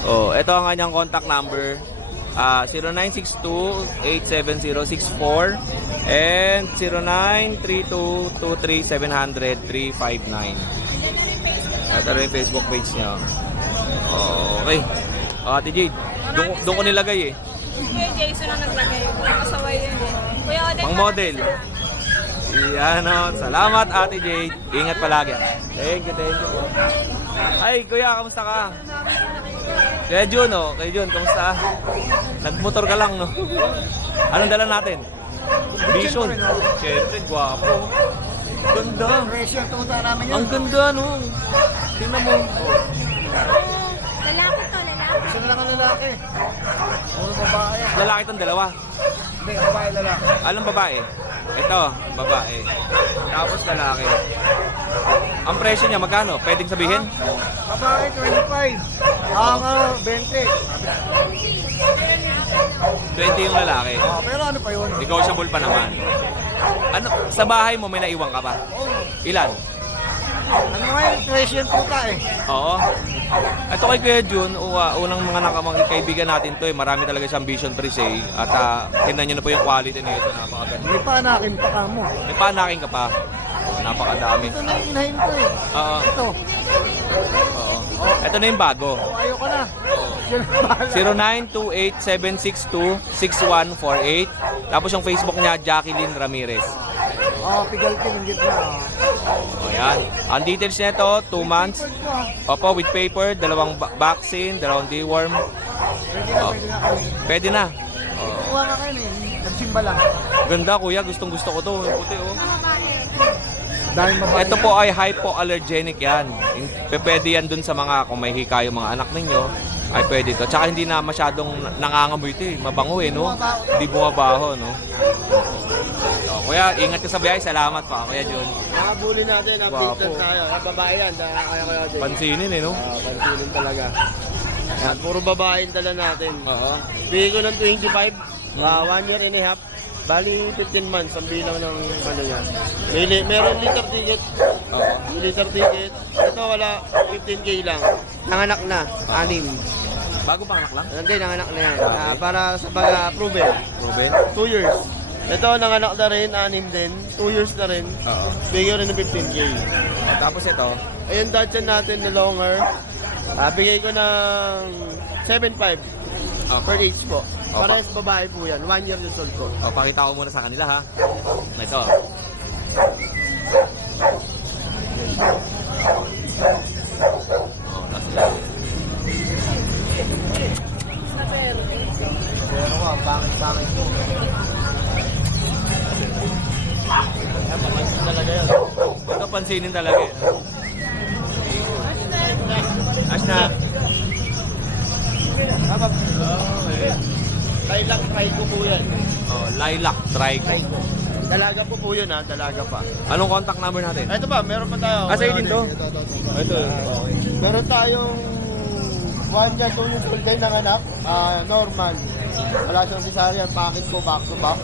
Oh, ito ang kanyang contact number. 0962-87064 and 0932-23700-359. Ito rin yung Facebook page niya. Okay. Ate Jade, doon ko nilagay eh. Kuya Jason ang naglagay. Nakasaway yun eh. Kuya, ulit. Pang model. Yan o. Salamat Ate Jade. Ingat palagi. Thank you po. Ay, kuya, kamusta ka? Kaya Jun, oh. Kaya Jun, kamusta? Nagmotor ka lang, no? Anong dala natin? Vision. Siyempre, gwapo. Ganda. Pressure, tumunta namin yun. Ang ganda, no? Tingnan mo. Lalaki to, lalaki. Isa na lang ang lalaki. Ano babae? Lalaki itong dalawa. Hindi, babae lalaki. Alam babae? Ito, babae. Tapos lalaki. Ang presyo niya, magkano? Pwedeng sabihin? Babae, 25. Ang 20. 20 yung lalaki. Pero ano pa yun? Negotiable pa naman. Ano, sa bahay mo may naiwan ka ba? Ilan? Ano ngayon? Pressure puta eh. Oo. Ito kay Kuya Jun, unang mga kaibigan natin to eh. Marami talaga siyang Vision Presay. At tingnan nyo na po yung quality nito. Napakaganda. May panakin pa ka mo. May panakin ka pa. Napakadami. Ito na yung inahin ko eh. Oo. Ito. Oo. Ito na yung bago. Ayoko na. Sino bahala? 0928-762-6148. Tapos yung Facebook niya, Jacqueline Ramirez. Pigal kinunggit na. O yan. Ang details nito, 2 months. Opo, with paper, 2 vaccine, 2 deworm. Pwede na, pwede na kami. Pwede na. Kuha ka kayo eh. Nagsimba lang. Ganda kuya, gustong gusto ko to. Yung puti oh. Dahil babae. Ito po ay hypoallergenic yan. Pwede yan dun sa mga, kung may hika yung mga anak ninyo, ay pwede to. Tsaka hindi na masyadong nangangamoy ito eh. Mabango eh, no? Hindi bumabaho, no? So, kuya, ingat ka sa biyahe. Salamat pa, Kuya Jun. Nakabuli natin. Guwapo. Update tayo. Babae yan. Kaya kaya dyan. Pansinin eh, no? Pansinin talaga. Yan, puro babae yung dala natin. Oo. Bigay ko ng 25. 1 year and a half. Bali 15 months ang bilang ng ano yan. Meron liter ticket. Oo. May liter ticket. Ito wala 15k lang. Nanganak na. 6. Bago pa anak lang? Hindi, nanganak na yan. Para sa pag-proven. Ruben? 2 years. Ito nanganak na rin. 6 din. 2 years na rin. Oo. Bigay rin ng 15k. Tapos ito? Ayun, Dachshund natin na longer. Bigay ko ng 7.5 per each po. Opa. Parehas babae po yan. 1 year old po. O, pakita ko muna sa kanila ha. Ito. Pero nga, pangit po. Papansin talaga yan. Ito pansinin talaga eh. As na. Okay. Lilac try ko po yan. Oh, lilac, try ko. Dalaga po yun ha, dalaga pa. Anong contact number natin? Ito ba, meron pa tayo. Ah, sa'yo din to? Ito. Okay. Meron tayong 1 year, 2 years old kayo ng anak, normal. Wala siyang cesarean, packet po, back to back.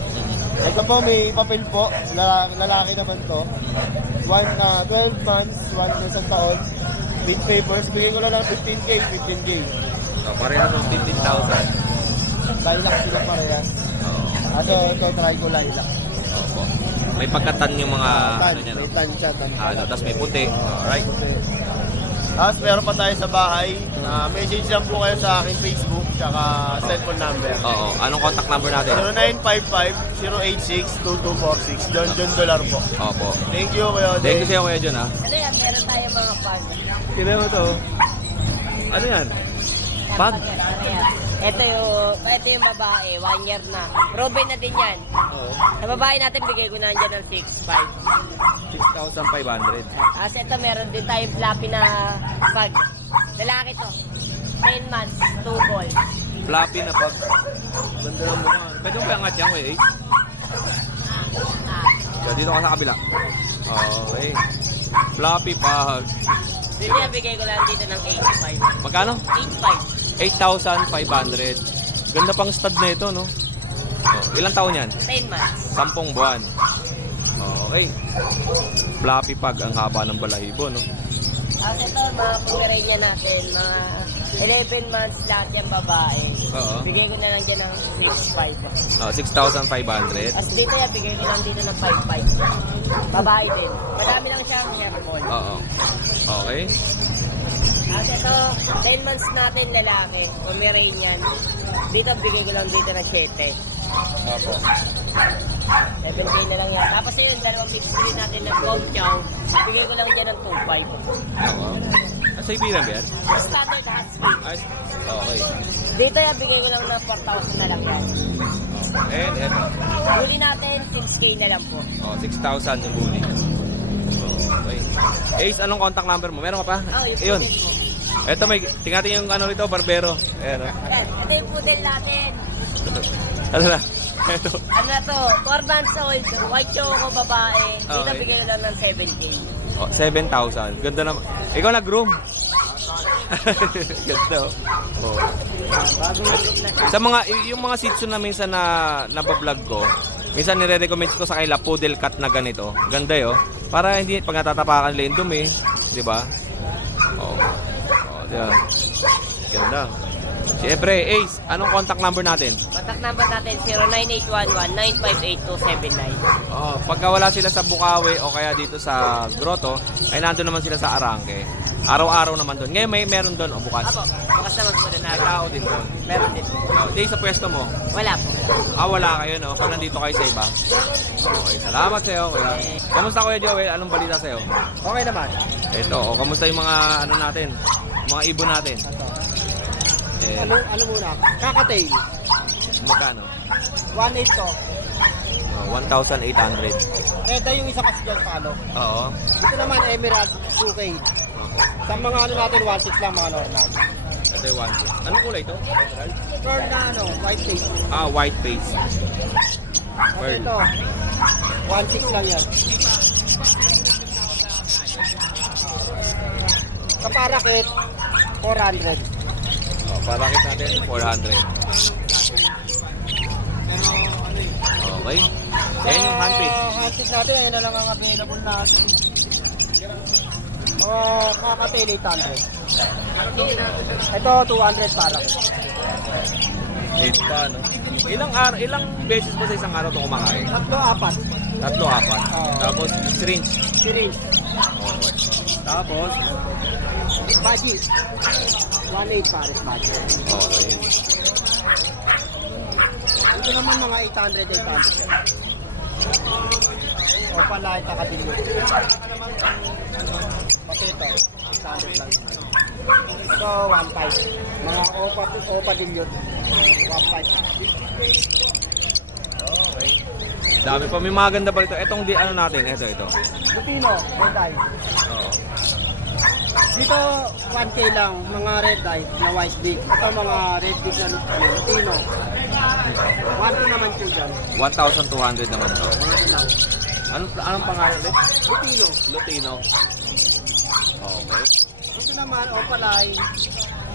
Ito po, may papel po, lalaki naman to. 12 months, 1 year sa taon. With papers, bigay ko lang ng 15K. So, pareha ng 15,000. Lilac sila parehas. Ito, try ko lilac. Opo. May pagkatan yung mga ano niya, no? May tan siya. Ano, tapos may puti. Alright. At meron pa tayo sa bahay. Message lang po kayo sa aking Facebook tsaka cellphone number. Oo. Anong contact number natin? 0955-086-2246. John Dolar po. Opo. Thank you, Kuya Ode. Thank you sa'yo, Kuya John, ha? Ano yan, meron tayo mga pag. Sino mo to? Ano yan? Pag? Ito yung babae, 1 year na. Proven na din yan. Sa babae natin, bigay ko na dyan ng 6,500. 6,500. As ito, meron din tayong fluffy na pag. Lalaki to. 10 months, 2 balls. Fluffy na pag. Ganda ng mukha. Pwede mo ba angat yan, Kuya? So, dito ka sa kabila. Okay. Fluffy pag. Dito yan, bigay ko lang dito ng 8,500. Magkano? 8,500. 8,500. Ganda pang stud na ito, no? Oh, ilang taon yan? 10 months. 10 buwan. Okay. Fluffy pag ang haba ng balahibo, no? As ito, mga Pomeranian natin, mga 11 months lahat yung babae. Oo. Bigay ko na lang dyan ng 6,500. Oh, 6,500. As dito yan, bigay ko lang dito ng 5,500. Babae din. Madami lang siyang hair ball. Oo. Okay. At ito, 10 months natin lalaki, Pomeranian. Dito, bigay ko lang dito ng 7. Opo. 7K na lang yan. Tapos yun, dalawang mix breed natin ng Gong Chow. Bigay ko lang dyan ng 2,500. Oo. Sa Ibiran ba yan? Standard husky. Ay, okay. Dito yan, bigay ko lang ng 4,000 na lang yan. And eto. Huli natin, 6K na lang po. Oh, 6,000 yung huli. Okay. Ace, anong contact number mo? Meron ka pa? Ayun. Eto, may, tingnan natin yung ano rito, barbero. Ayan, oh. Yan, ito yung poodle natin. Ano na? Eto. Ano na to? 4 months old, white choco babae. Dito Okay. bigay ko lang ng 7K. Oh, 7,000. Ganda naman. Ikaw nag-groom. Ganda, oh. Oh. Sa mga, yung mga Shih Tzu na minsan na nabablog ko, minsan nire-recommend ko sa kanila poodle cut na ganito. Ganda, oh. Para hindi, pag natatapakan nila yung dumi, di ba? Oh. Oh, diyan. Ganda. Siyempre, Ace, anong contact number natin? Contact number natin, 09811-958-279. Oh, pagka wala sila sa Bukawi o kaya dito sa Grotto, ay nandun naman sila sa Arangke. Araw-araw naman doon. Ngayon meron doon o bukas. Apo, bukas naman po na May natin. tao din doon. Meron din. Oh, di sa pwesto mo. Wala po. Wala kayo, no? Pag nandito kayo sa iba. Okay, salamat sa'yo, kuya. Kamusta, Kuya Joel? Anong balita sa'yo? Okay naman. Ito, kamusta yung mga ano natin? Mga ibon natin? Eh, Ano muna? Kakatail. magkano? 1.8 to. Oh, 1,800. Ito yung isa kasi dyan paano. Oo. Dito naman Emerald 2K. Sa mga ano natin 1.6 lang mga normal. Ito yung 1. Anong kulay ito? Pearl na ano, white face. White face. Pearl. Ito. 1.6 lang yan. Sa parakit 400. Oh, parakit natin, 400. Okay. Yan yung handpid. Handpid natin, ayun na lang ang available natin. Mga kakatail 800. Ito 200 parakit. 8 pa, no? Ilang beses ba sa isang araw ito kumakain? 3-4. 3, 4. Tapos, syringe. Syringe. Tapos, Budget. 1.8 pares budget. okay. Ito naman mga 800. O palay takadilyo. Pati ito, 800 lang. Ito 1.5. Mga opa dilyo. 1.5. Okay. Dami pa. May mga ganda pa ito. Etong di ano natin. Ito. Lupino, red eye. Oo. Dito, 1K lang, mga red eye na white beak. Ito mga red beak na Lutino. 1K naman po dyan. 1,200 naman to. Anong pangalan ulit? Lutino. Lutino. Okay. Ito naman, Opaline,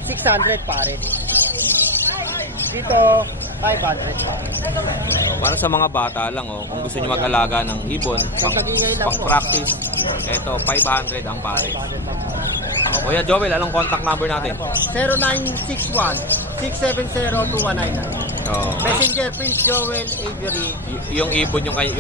600 pare. Dito, 500 pare. Para sa mga bata lang, kung gusto nyo mag-alaga ng ibon, Pag-ingay lang pang po. practice, eto, 500 ang pare. Kuya Joel, anong contact number natin? 0961-670-2199. Oh, Messenger, Prince Joel Avery. yung ibon yung Okay,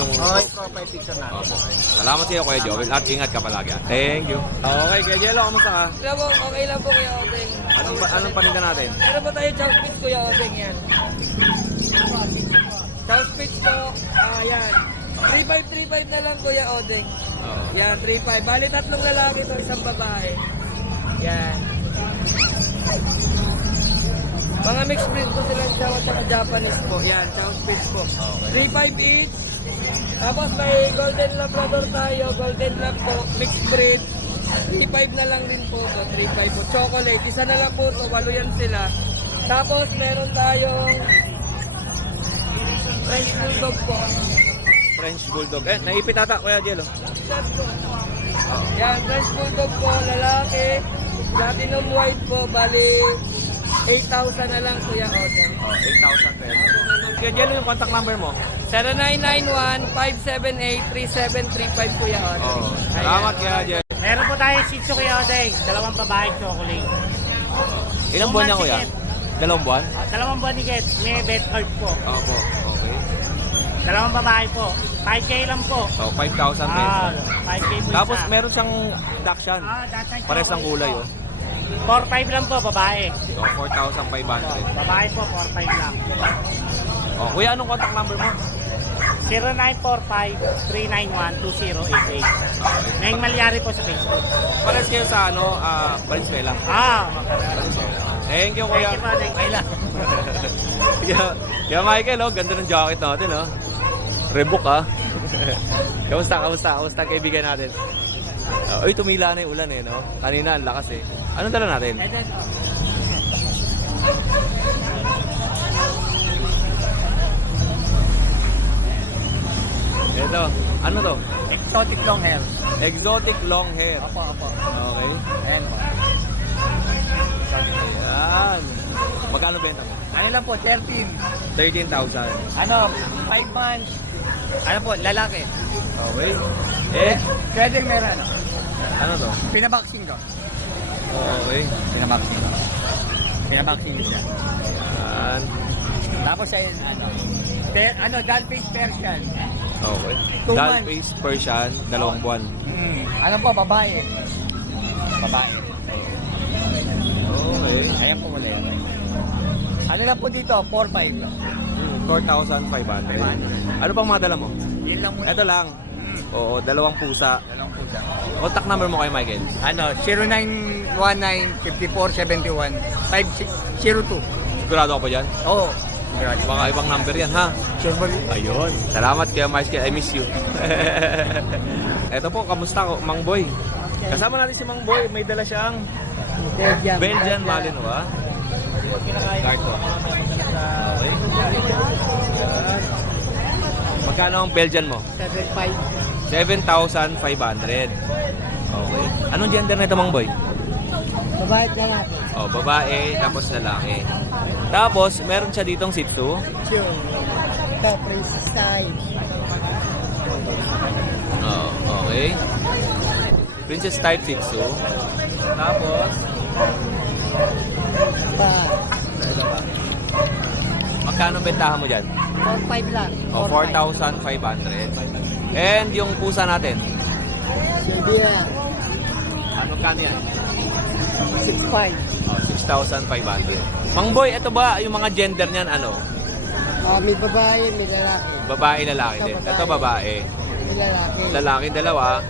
profile picture natin. Opo. Salamat sa iyo, Kuya Joel, at ingat ka palagi. Thank you. Okay, Kuya Jello, kamusta ka? Kaya po, okay lang po Kuya Odeng. Anong paninda natin? Meron po tayo chow spits Kuya Odeng yan. Chow spits po, yan. 3,535 na lang Kuya Odeng. Oo. Yan, 3,500. Bali, tatlong lalaki to, isang babae. Yan. Mga mixed breed po silang chow at saka Japanese po. Yan, chow spits po. 3,500 each. Tapos may golden labrador tayo, golden lab po, mixed breed. 3,500 na lang din po to, 3,500 po. Chocolate, isa na lang po to, 8 yan sila. Tapos meron tayong French Bulldog po. French Bulldog. Naipit ata, Kuya Jello. Shot po. Yan, French Bulldog po, lalaki. Platinum white po, bali 8,000 na lang Kuya Odeng. 8,000 pesos. Kuya Jello, yung contact number mo? 0991-578-3735 Kuya Odeng. Salamat, Kuya Jello. Meron po tayo Shih Tzu Kuya Odeng, dalawang babae chocolate. Ilang buwan niya, Kuya? 2 buwan? Dalawang buwan ni Get, may bed card po. Opo, okay. Dalawang babae po. 5K lang po. So, 5,000 pesos. 5K po Tapos isa. meron siyang Dachshund. Dachshund Pares ng chocolate kulay, po. oh. 4-5 lang po, babae. So, 4,500. Babae po, 4-5 lang. Oh, Kuya, anong contact number mo? 0945-391-2088. Neng Malyari po sa Facebook. Pares kayo sa, Valenzuela. Magkakaroon. Thank you, Kuya. Thank you po, Odeng. Ay lang. Kaya Michael, ganda ng jacket natin, Reebok, Kamusta ang kaibigan natin? Uy, tumila na yung ulan, no? Kanina, ang lakas, Anong dala natin? And then, Ito, ano to? exotic long hair. Exotic long hair. Apo. Okay. Ayan po. Yan. Magkano benta mo? Ano lang po, 13. 13,000. Ano, 5 months. Ano po, lalaki. Okay. Pwedeng meron. Ano to? Pinabaksin ko. Okay. Pinabaksin ko siya. Yan. Tapos ayun, Dalpig Persian. Okay. 2 Doll months. face Persian, 2 buwan. Ano po, babae. Babae. Okay. Ayan po muna yun. Ano lang po dito, 4-5 lang. 4,500. Ano pang madala mo? Yun lang muna. Ito lang. Oo, 2 pusa. Dalawang pusa. Contact number mo kay Michael. 0919-5471-5602. Sigurado ka pa dyan? Oo. Baka ibang number yan, ha? Ayun. Salamat kaya Michael. I miss you. Ito po, kamusta ko, Mang Boy? Kasama natin si Mang Boy. May dala siyang Belgian Malinois. Carton. Okay. Magkano ang Belgian mo? 7,500. Okay. Anong gender na ito, Mang Boy? Babae na natin. Oh, babae, tapos lalaki. Tapos, meron siya ditong Shih Tzu. Sure. Ito, princess type. Oh, okay. Princess type Shih Tzu. Tapos, ito pa. Magkano bentahan mo dyan? 4-5 lang. Oh, 4,500. And yung pusa natin, Silbi na. ano kano yan? 6-5. Oh, 6,500. Mang Boy, ito ba yung mga gender niyan ano? May babae, may lalaki. Babae, lalaki din. Ito babae. May lalaki. Lalaki dalawa,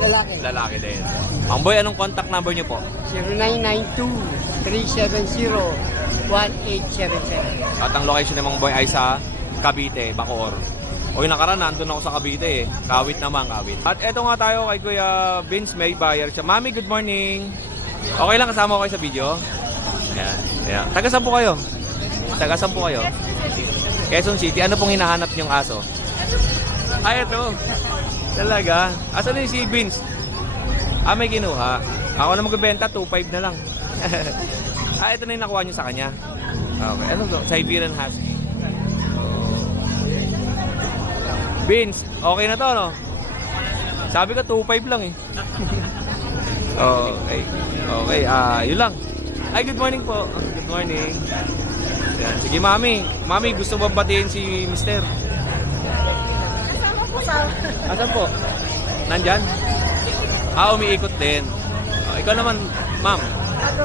Lalaki. lalaki din. Mang Boy, anong contact number niyo po? 0992-370-1877. At ang location ng Mang Boy ay sa Cavite, Bacoor. O yung nakaraan, nandun ako sa Cavite eh. Kawit naman, kawit. At eto nga tayo kay Kuya Vince, may buyer siya. Mami, good morning. Okay lang kasama ko kayo sa video? Ayan, ayan. Taga saan po kayo? Taga saan po kayo? Quezon City. Ano pong hinahanap niyong aso? Ay, eto. Talaga? Asan na yung si Vince? May kinuha. Ako na magbebenta, 2.5 na lang. Ito na yung nakuha niyo sa kanya. Okay, ano to? Siberian Husky. Vince, okay na to, no? Sabi ko 2.5 lang eh. Okay. Okay, yun lang. Ay, good morning po. Good morning. Yan. Sige, Mami. Mami, gusto mo batiin si Mister? Kasama po sa... Asan po? Nandyan? Umiikot din. Ikaw naman, ma'am.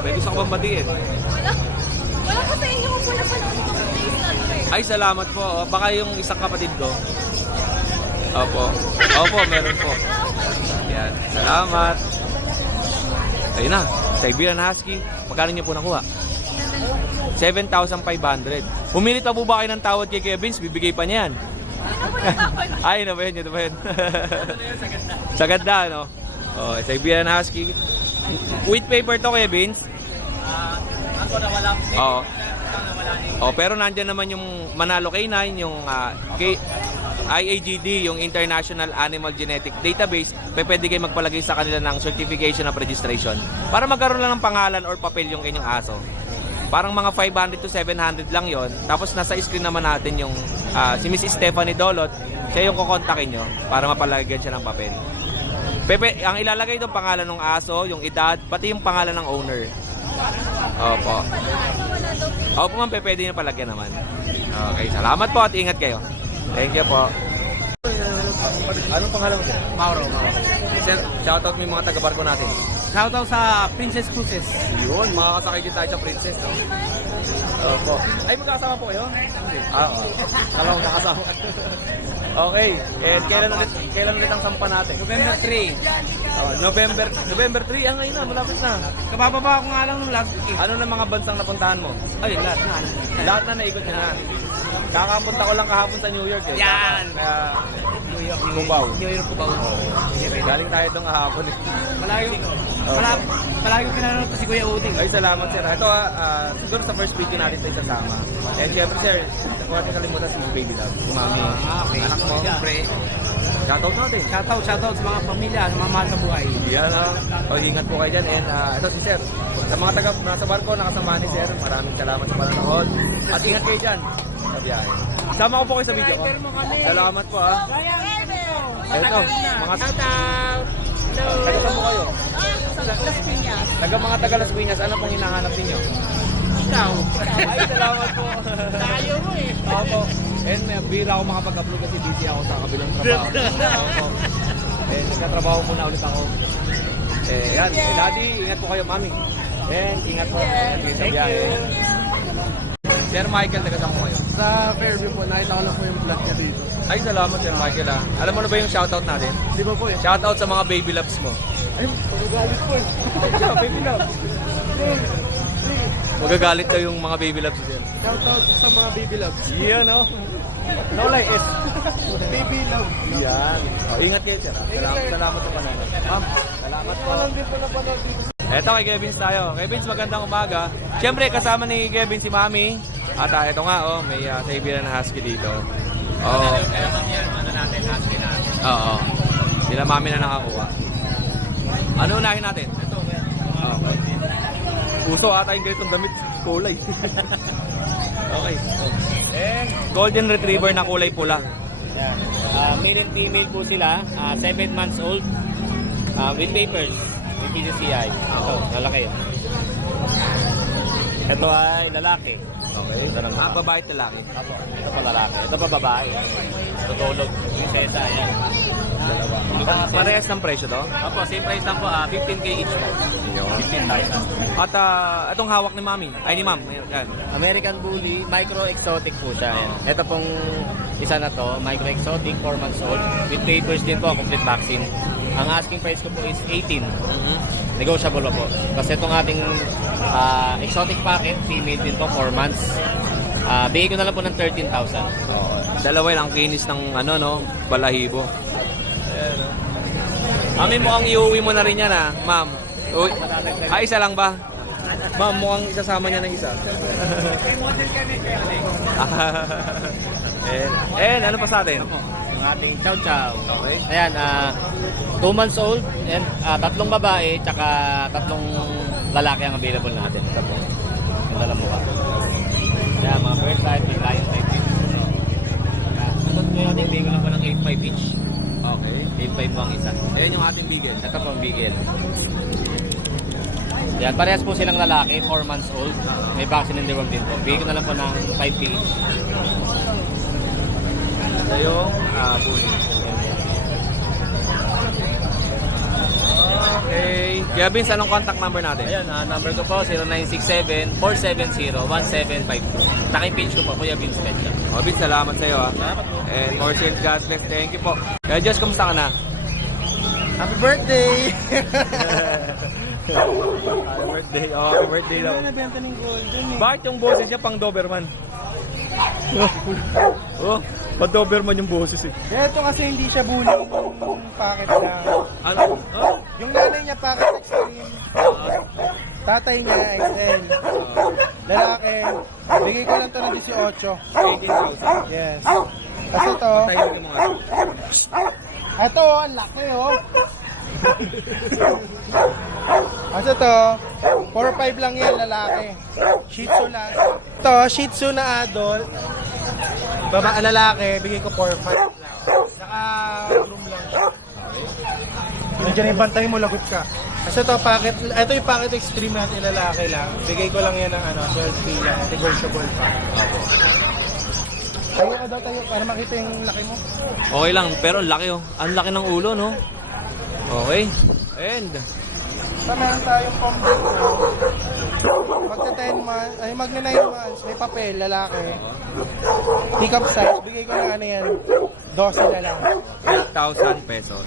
May gusto ko bang batiin? Wala po sa inyo kung wala pa naman itong place na ito eh. Ay, salamat po. Baka yung isang kapatid ko. Opo. Opo, meron po. Yan. Salamat. Ayun na. Siberian Husky. Magkano niyo po nakuha? 7,500. Pumilit pa po ba kayo ng tawad kay Kuya Vince? Bibigay pa niya yan. Ay, na ba yun? Ito ba yun? Sa ganda, no? Oh, Siberian Husky. With paper to, Kuya Vince? Ako na wala. Oo. Oh, pero nandiyan naman yung Manalo K9, yung IAGD, yung International Animal Genetic Database. Pwede kayo magpalagay sa kanila ng certification of registration para magkaroon lang ng pangalan or papel yung inyong aso. Parang mga 500 to 700 lang yon. Tapos nasa screen naman natin yung si Miss Stephanie Dolot. Siya yung kukontakin nyo para mapalagyan siya ng papel. Ang ilalagay doon pangalan ng aso, yung edad, pati yung pangalan ng owner. Opo. Opo ma'am, pwede nyo palagyan naman. Okay, salamat po at ingat kayo. Thank you po. Anong pangalan mo? Mauro. Shoutout mo yung mga taga-barko natin. Shoutout sa Princess Cruises. Yun, makakasakay din tayo sa Princess. No? Opo. Ay, magkasama po kayo? Hindi. Oo. Kala ko kakasama. Okay. And kailan ulit ang sampa natin? November 3. November 3. Ngayon na, malapit na. Kabababa ko nga lang ng last week. Ano na mga bansang napuntahan mo? Ay, lahat na. Lahat na naikot niya na. Kakapunta ko lang kahapon sa New York eh. Yan! Kaya, New York. Cubao. New York, Cubao. Galing tayo itong kahapon eh. Palagi pinanood to si Kuya Uding. Ay, salamat sir. Ito siguro sa first video natin tayo sasama. And syempre sir, huwag natin kalimutan si Baby Love. Si Mami. Okay. Anak mo. Siyempre. Shoutout natin. Shoutout sa mga pamilya, sa mga mahal sa buhay. Yan ingat po kayo dyan. And ito si sir. Sa mga taga nasa barko, nakasama ni sir. Maraming salamat sa panonood. At ingat kayo dyan. Sa biyahe. Sama ko po kayo sa video ko. Salamat po ha. Ito, mga Shoutout! Hello! taga saan po kayo? Las Piñas. Mga taga Las Piñas, ano pong hinahanap ninyo? Ikaw. Ay, salamat po. Tayo mo eh. Opo. And bira ako makapag-upload kasi busy ako sa kabilang trabaho. Opo. And nagkatrabaho muna ulit ako. Yan. Daddy, ingat po kayo, Mami. And ingat po. Ingat kayo sa biyahe. Sir Michael, taga saan po kayo? Sa Fairview po, nakita ko lang po yung vlog niya dito. Ay, salamat Sir Michael ha. Alam mo na ba yung shoutout natin? Di ba po eh? Shoutout sa mga baby loves mo. Ay, magagalit po eh. Baby love. Magagalit daw yung mga baby loves sir. Shoutout sa mga baby loves. Yan no? No like it. Baby love. Yan. Ingat kayo sir. Salamat sa panonood. Salamat po. Alam din po na panood dito. Eto kay Kevin tayo. Kevin, magandang umaga. Siyempre kasama ni Kevin si Mami. At ito nga may Siberian Husky dito. Oo. Oo. Sila Mami na nakakuha. Ano unahin natin? Ito. Okay. Puso ata yung ganitong damit. Kulay. Okay. And Golden Retriever na kulay pula. Male and female po sila. 7 months old. With papers. With PCCI. Ito, lalaki. Ito ay lalaki. Okay. Babae at lalaki. Ito pa lalaki. Ito pa babae. Tutulog. Prinsesa, yan. Parehas ng presyo to? Opo, same price lang po. 15K each po. 15,000. At itong hawak ni Mami. Ay ni Ma'am. Yan. American Bully, micro-exotic po siya. Ito pong isa na to, micro-exotic, 4 months old. With papers din po, complete vaccine. Ang asking price ko po is 18. Negotiable po. Kasi itong ating exotic packet, female din po, 4 months. Bigay ko na lang po ng 13,000. Dalawa yun, ang kinis ng ano, no, balahibo. Ayan, no. Mami, mukhang iuwi mo na rin yan, ha, ma'am. Uy. Isa lang ba? Ma'am, mukhang isasama niya ng isa. Ano pa sa atin? Yung ating chow chow. Okay. Ayan, 2 months old, and 3 babae, tsaka 3 lalaki ang available natin. Ito po. Yung dala mukha. Ayan, mga bird type, may lion type. Ito po yung ating bigel lang po ng 8.5 each. Okay. 8.5 po ang isa. Ayan yung ating bigel. Ito po ang bigel. Yan, parehas po silang lalaki, 4 months old. May vaccine and deworm din po. Bigyan na lang po ng 5K each. Ito yung bully. Okay. Kaya Vince, anong contact number natin? Ayan, number ko po, 0967-470-1752. Taka yung page ko po, Kuya Vince Petcha. O, Vince, salamat sa iyo, ha. Salamat po. And more sales, God bless. Thank you po. Kaya Diyos, kumusta ka na? Happy birthday! Happy birthday. Oh, happy birthday daw. Nabenta ng golden eh. Bakit yung boses niya pang Doberman? Oh, pang Doberman yung boses eh. Ito kasi hindi siya bullying packet lang. Ano? Oh? Yung nanay niya packet extreme. Tatay niya XL. Lalaki. Bigay ko lang to ng 18. 18,000. Yes. Kasi ito. Tayo mo nga. Ito, ang laki oh. Kasi ito, 4-5 lang yan, lalaki. Shih Tzu lang. Ito, Shih Tzu na adult. Baba, lalaki, bigay ko 4-5 lang. Naka-room lang siya. Nandiyan yung bantay mo, lagot ka. Kasi ito, ito yung packet extreme natin, lalaki lang. Bigay ko lang yan ng 12K lang, negotiable pa. Tayo ka daw tayo, para makita yung laki mo. Okay lang, pero ang laki oh. Ang laki ng ulo, no? Okay. And So, meron tayong pom-date na. Magta 10 months, ay magna 9 months, may papel, lalaki. Pick up size, bigay ko na yan, 12 na lang. 8,000 pesos.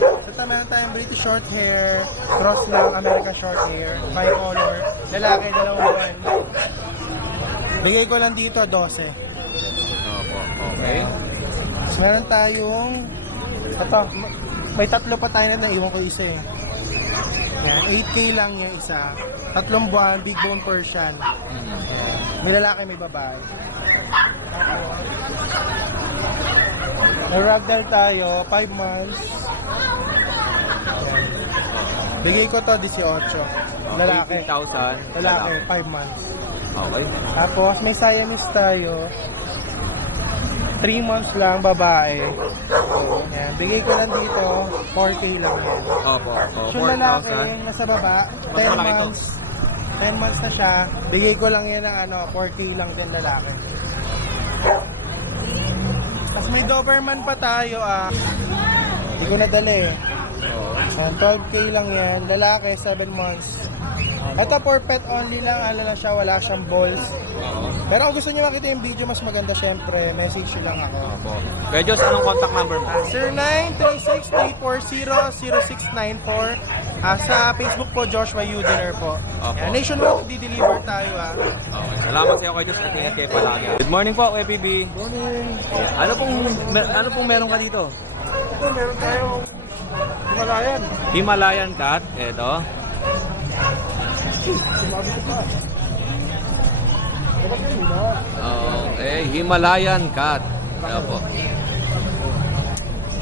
So, meron tayong British short hair, cross lang, American short hair, bicolor, lalaki, 2 buwan. Bigay ko lang dito, 12. Opo, okay. Tapos meron tayong, ito, may 3 pa tayo na naiwan ko isa eh. Yan, 8K lang yung isa. 3 buwan, big bone Persian. May lalaki, may babae. May ragdoll tayo, 5 months. Bigay ko to 18. Lalaki. 18,000. Lalaki, 5 months. Okay. Tapos may Siamese tayo. 3 months lang, babae. Yan, bigay ko lang dito, 4K lang yan. Opo. Yung lalaki, yung nasa baba, Mas 10 malaki to. months. 10 months na siya, bigay ko lang yan ng 4K lang din lalaki. Tapos may Doberman pa tayo, hindi ko nadali eh. Yan, 12K lang yan, lalaki, 7 months. Ito for pet only lang, lang siya, wala siyang balls. Pero kung gusto niyo makita yung video, mas maganda syempre, message nyo lang ako. Opo. Kaya Diyos, anong contact number mo? 0936-340-0694. Sa Facebook po, Joshua Udiner po. Opo. Yan, nationwide, di-deliver tayo Okay. Salamat sa iyo kay Diyos. Ingat kayo palagi. Good morning po, FPB. Morning. Ano pong meron ka dito? Ito, meron tayong Himalayan. Himalayan cat. Ito. Okay, Himalayan cat. Ito po.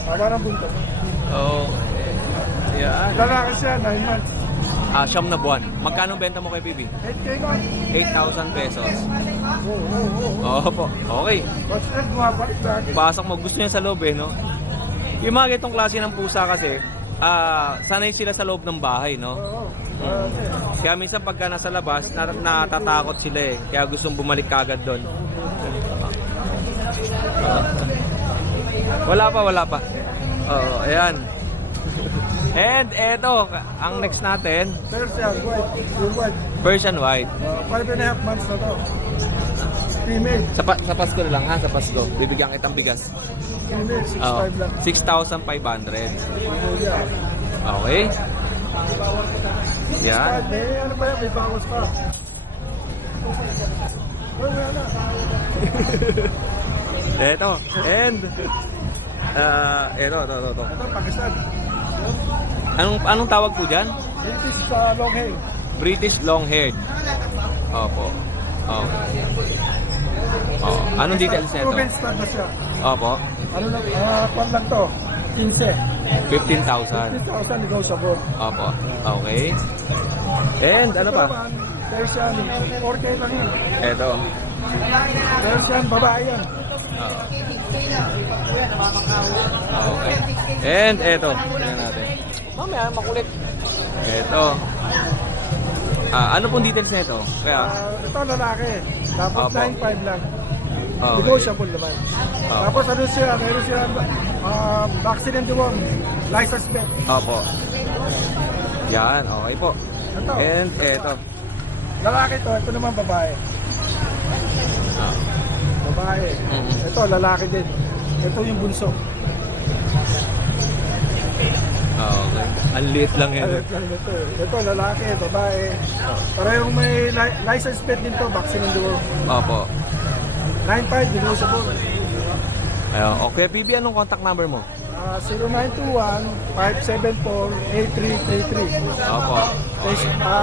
Haba ng buntot. Okay. Yan. Lalaki siya, 9 months. Siyam na buwan. Magkano benta mo kay Bibi? 8K ko. 8,000 pesos. Opo. Okay. What's that? Bumabalik na. Pasok mo. Gusto niya sa loob eh, no? Yung mga itong klase ng pusa kasi, sanay sila sa loob ng bahay, no? Kaya minsan pagka nasa labas, natatakot sila eh. Kaya gustong bumalik kagad doon. Wala pa. Oo, ayan. And eto, ang next natin, Persian, white. Pure white. Persian White. 5.5 months na to. Female. Sa Pasko na lang ha, sa Pasko. Bibigyan kitang bigas. Female, 6.5 Oo, lang. 6,500. Okay. Yan. May ano pa yan, may bangos pa. Oh, wala na. Eto. And, eto. Ito, Pakistan. Anong tawag po dyan? British long hair. British long-haired. Opo. Okay. Oh, anong details nito? Proven stud na siya. Opo. Ano lang, kwan lang to. 15. 15,000. 15,000 negotiable. Opo. Okay. And ano pa? Persian, 4K lang yun. Eto. Persian, babae yan. Oo. Okay. And eto. Tingnan natin. Mamaya, makulit. Eto. Ano pong details na ito? Kaya, Ito lalaki. Tapos Opo. 9.5 lang. okay. Negotiable naman. Opo. Tapos ano siya, meron siya vaccine and deworm, license plate. Opo. Yan, okay po. Ito, And eto. lalaki to, ito naman babae. Ah. Babae. Mhm. Ito, lalaki din. Ito yung bunso. Okay. Ang liit lang yan. Alit lang ito. Ito, lalaki, babae. Parehong may license plate din to, vaccine and deworm. Opo. 9.5, negotiable. Ayun. Okay, PB, anong contact number mo? 0921-574-8333. Opo.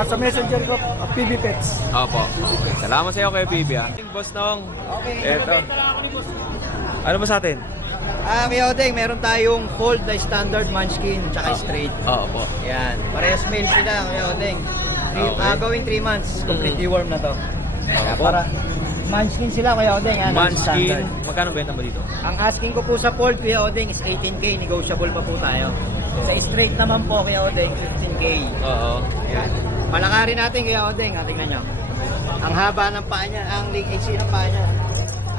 Sa messenger ko, PB Pets. Opo. Okay. Salamat sa iyo kay PB, ha. Boss Nong. Eto. Ano ba sa atin? Kuya Odeng, meron tayong fold na standard munchkin tsaka straight. Opo. Yan. Parehas male sila, Kuya Odeng. Okay. Going 3 months, completely warm na to. Opo. Para munchkin sila, Kuya Odeng. Yan, ang Manskin. standard. Magkano benta mo dito? Ang asking ko po sa fold, Kuya Odeng, is 18K. Negotiable pa po tayo. Sa straight naman po, Kuya Odeng, 15K. Oo. Yan. Palakarin natin, Kuya Odeng. Tingnan nyo. Ang haba ng paa niya, ang leg AC ng paa niya.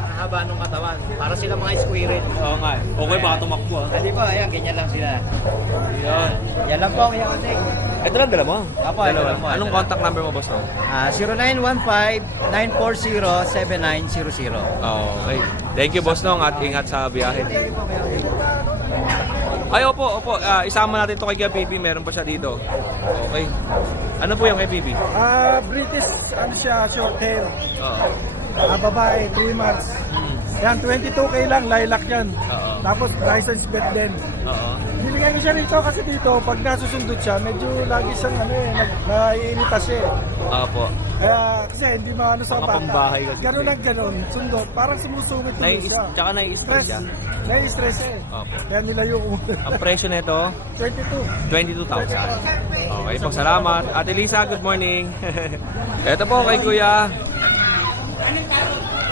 Ang haba ng katawan. Para sila mga squirrel. Oo nga. Okay, baka tumakbo, ha. Hindi po, ayan, ganyan lang sila. Yan. Yan lang po, Kuya Odeng. Ito lang, dala mo? Apo, ito lang po. Anong Ito lang. contact number mo, Boss Nong? 0915-940-7900. Okay. Thank you, Boss Nong, at ingat sa biyahe. Ay, opo. Isama natin ito kay PB. Meron pa siya dito. Okay. Ano po yung kay PB? British, ano siya, short hair. Oo. Babae, 3 months. Yan, 22K lang, lilac yan. Oo. Tapos license plate din. Oo. Binigay ko siya rito kasi dito, pag nasusundot siya, medyo lagi siyang naiinita siya. Opo. Kasi hindi maano sa Mga bata. pambahay kasi. Ganun lang ganun, sundot. Parang sumusungit tuloy siya. Tsaka nai-stress siya. Nai-stress eh. Opo. Kaya nilayo ko muna. Ang presyo nito, 22. 22,000. Okay po, salamat. Ate Lisa, good morning. Ito po kay Kuya.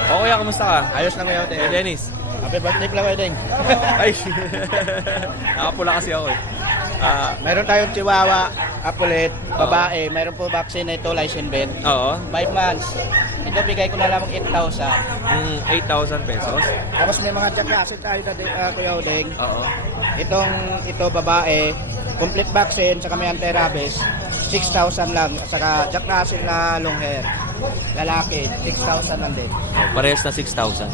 O Kuya, kamusta ka? Ayos lang, Kuya Odeng. Kuya Dennis. Happy birthday pala, Kuya Odeng. Ay, nakapula kasi ako eh. Meron tayong chihuahua, apulet, babae. Meron po vaccine na ito, license vet. Oo. 5 months. Ito bigay ko na lamang 8,000. 8,000 pesos. Tapos may mga Jack Russell tayo dati, Kuya Odeng. Oo. Ito babae, complete vaccine, saka may anti-rabies. 6,000 lang. Saka Jack Russell na long hair. Lalaki, 6,000 lang din. Parehas na 6,000.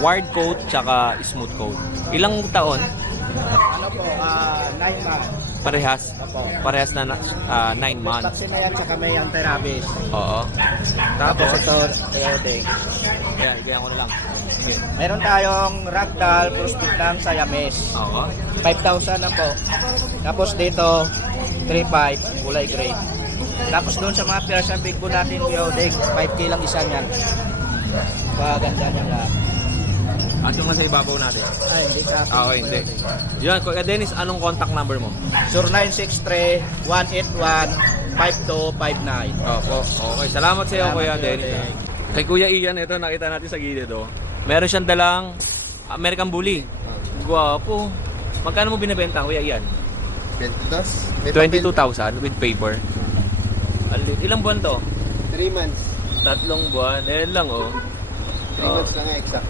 Wired coat tsaka smooth coat. Ilang taon? Ano po, 9 months. Parehas. Opo. Parehas na 9 months. Vaccine na yan, saka may anti-rabies. Oo. Tapos Tapos, ito, Kuya Odeng. ayan, igayan ko na lang. Sige. Meron tayong ragdoll, crossfit lang, Siamese. Oo. 5,000 na po. Tapos dito, 3,500, kulay gray. Tapos doon sa mga Persian Big Bone natin, Kuya Odeng, 5K lang isa niyan. Paganda niya lahat. At yung nasa ibabaw natin. Ay, hindi sa atin. Oo, hindi. Yan, Kuya Dennis, anong contact number mo? 0963-181-5259. Opo. Okay, salamat sa iyo, Kuya Dennis. Kay Kuya Ian, ito nakita natin sa gilid, oh. Meron siyang dalang American Bully. Guwapo. Magkano mo binebenta, Kuya Ian? 22,000 with paper. Ilang buwan to? 3 months. 3 buwan. Ayan lang, oh. 3 months lang exact.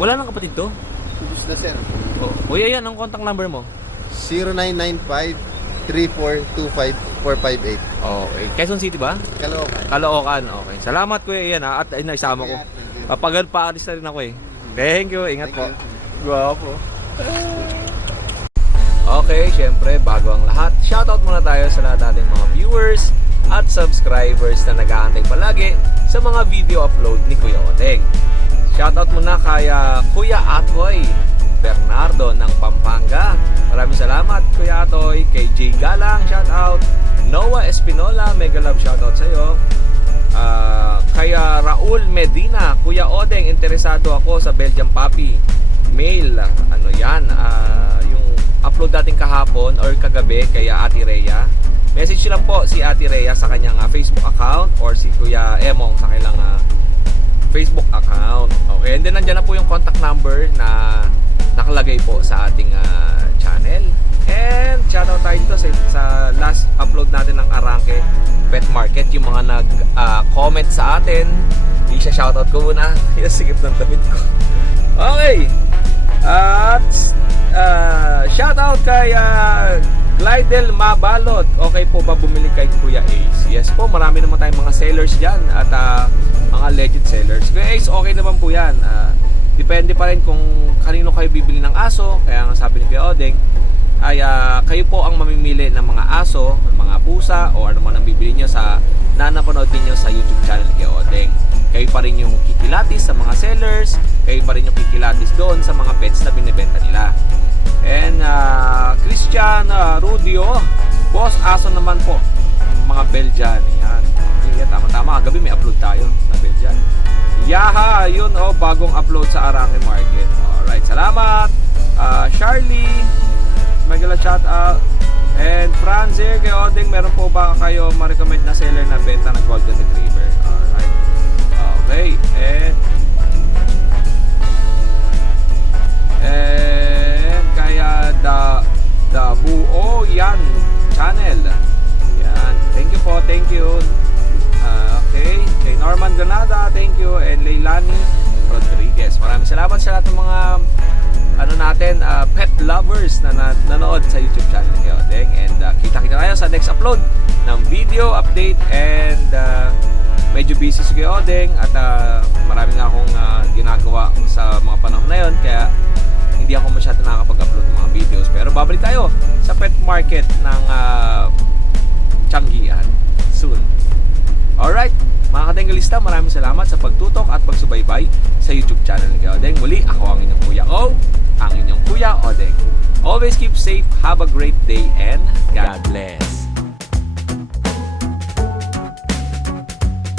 Wala nang kapatid to? Subus na sir. Oh. Kuya Ian, ang contact number mo? 0995-3425-458. Okay. Quezon City ba? Caloocan. Caloocan. Okay. Salamat, Kuya Ian, ha. At naisama ko. Kapag paalis na rin ako eh. Thank you. Ingat po. Guwapo. Okay, syempre, bago ang lahat, shoutout muna tayo sa lahat nating mga viewers at subscribers na nag-aantay palagi sa mga video upload ni Kuya Odeng. Shoutout muna kay Kuya Atoy Bernardo ng Pampanga. Maraming salamat Kuya Atoy. Kay Jay Galang, shoutout. Noah Espinola, mega love shoutout sa iyo. Kaya Raul Medina, Kuya Odeng, interesado ako sa Belgian Puppy Mail. Ano yan? Yung upload natin kahapon or kagabi kay Ate Rhea. Message lang po si Ate Rhea sa kanyang Facebook account or si Kuya Emong sa kanilang Facebook account. Okay, and then nandyan na po yung contact number na nakalagay po sa ating channel. And shoutout tayo dito sa last upload natin ng Arangke Pet Market, yung mga nag-comment sa atin. Shoutout ko muna. Yung sikip ng damit ko. Okay. At shoutout kay Glidel Mabalot. Okay po ba bumili kay Kuya Ace? Yes po, marami naman tayong mga sellers dyan at mga legit sellers. Kuya Ace, okay naman po yan. Depende pa rin kung kanino kayo bibili ng aso. Kaya nga sabi ni Kuya Odeng, ay kayo po ang mamimili ng mga aso, mga pusa, o ano man ang bibili nyo sa napanood ninyo sa YouTube channel ni Kuya Odeng. Kayo pa rin yung kikilatis sa mga sellers, kayo pa rin yung kikilatis doon sa mga pets na binibenta nila. And Christian Rudio, boss aso naman po, mga Belgian. Yan. Okay, tama-tama. Kagabi may upload tayo na Belgian. Yaha, yun bagong upload sa Arangke Market. Alright, salamat. Charlie, magala shout out. And Franzer, kay Odeng, meron po ba kayo ma-recommend na seller na benta ng Golden Retriever? Alright. Okay, and kaya the Buo Yan channel. Yan. Thank you po, thank you. Okay, kay Norman Granada, thank you. And Leilani Rodriguez. Maraming salamat sa lahat ng mga pet lovers na nanood sa YouTube channel ni Odeng. And kita-kita tayo sa next upload ng video update. And medyo busy si Kuya Odeng at marami nga akong ginagawa sa mga panahon na yon, kaya hindi ako masyado nakakapag-upload ng mga videos. Pero babalik tayo sa pet market ng Tianggian soon. Alright, mga katengalista, maraming salamat sa pagtutok at pagsubaybay sa YouTube channel ni Kuya Odeng. Muli, ako ang inyong Kuya O, ang inyong Kuya Odeng. Always keep safe, have a great day, and God bless.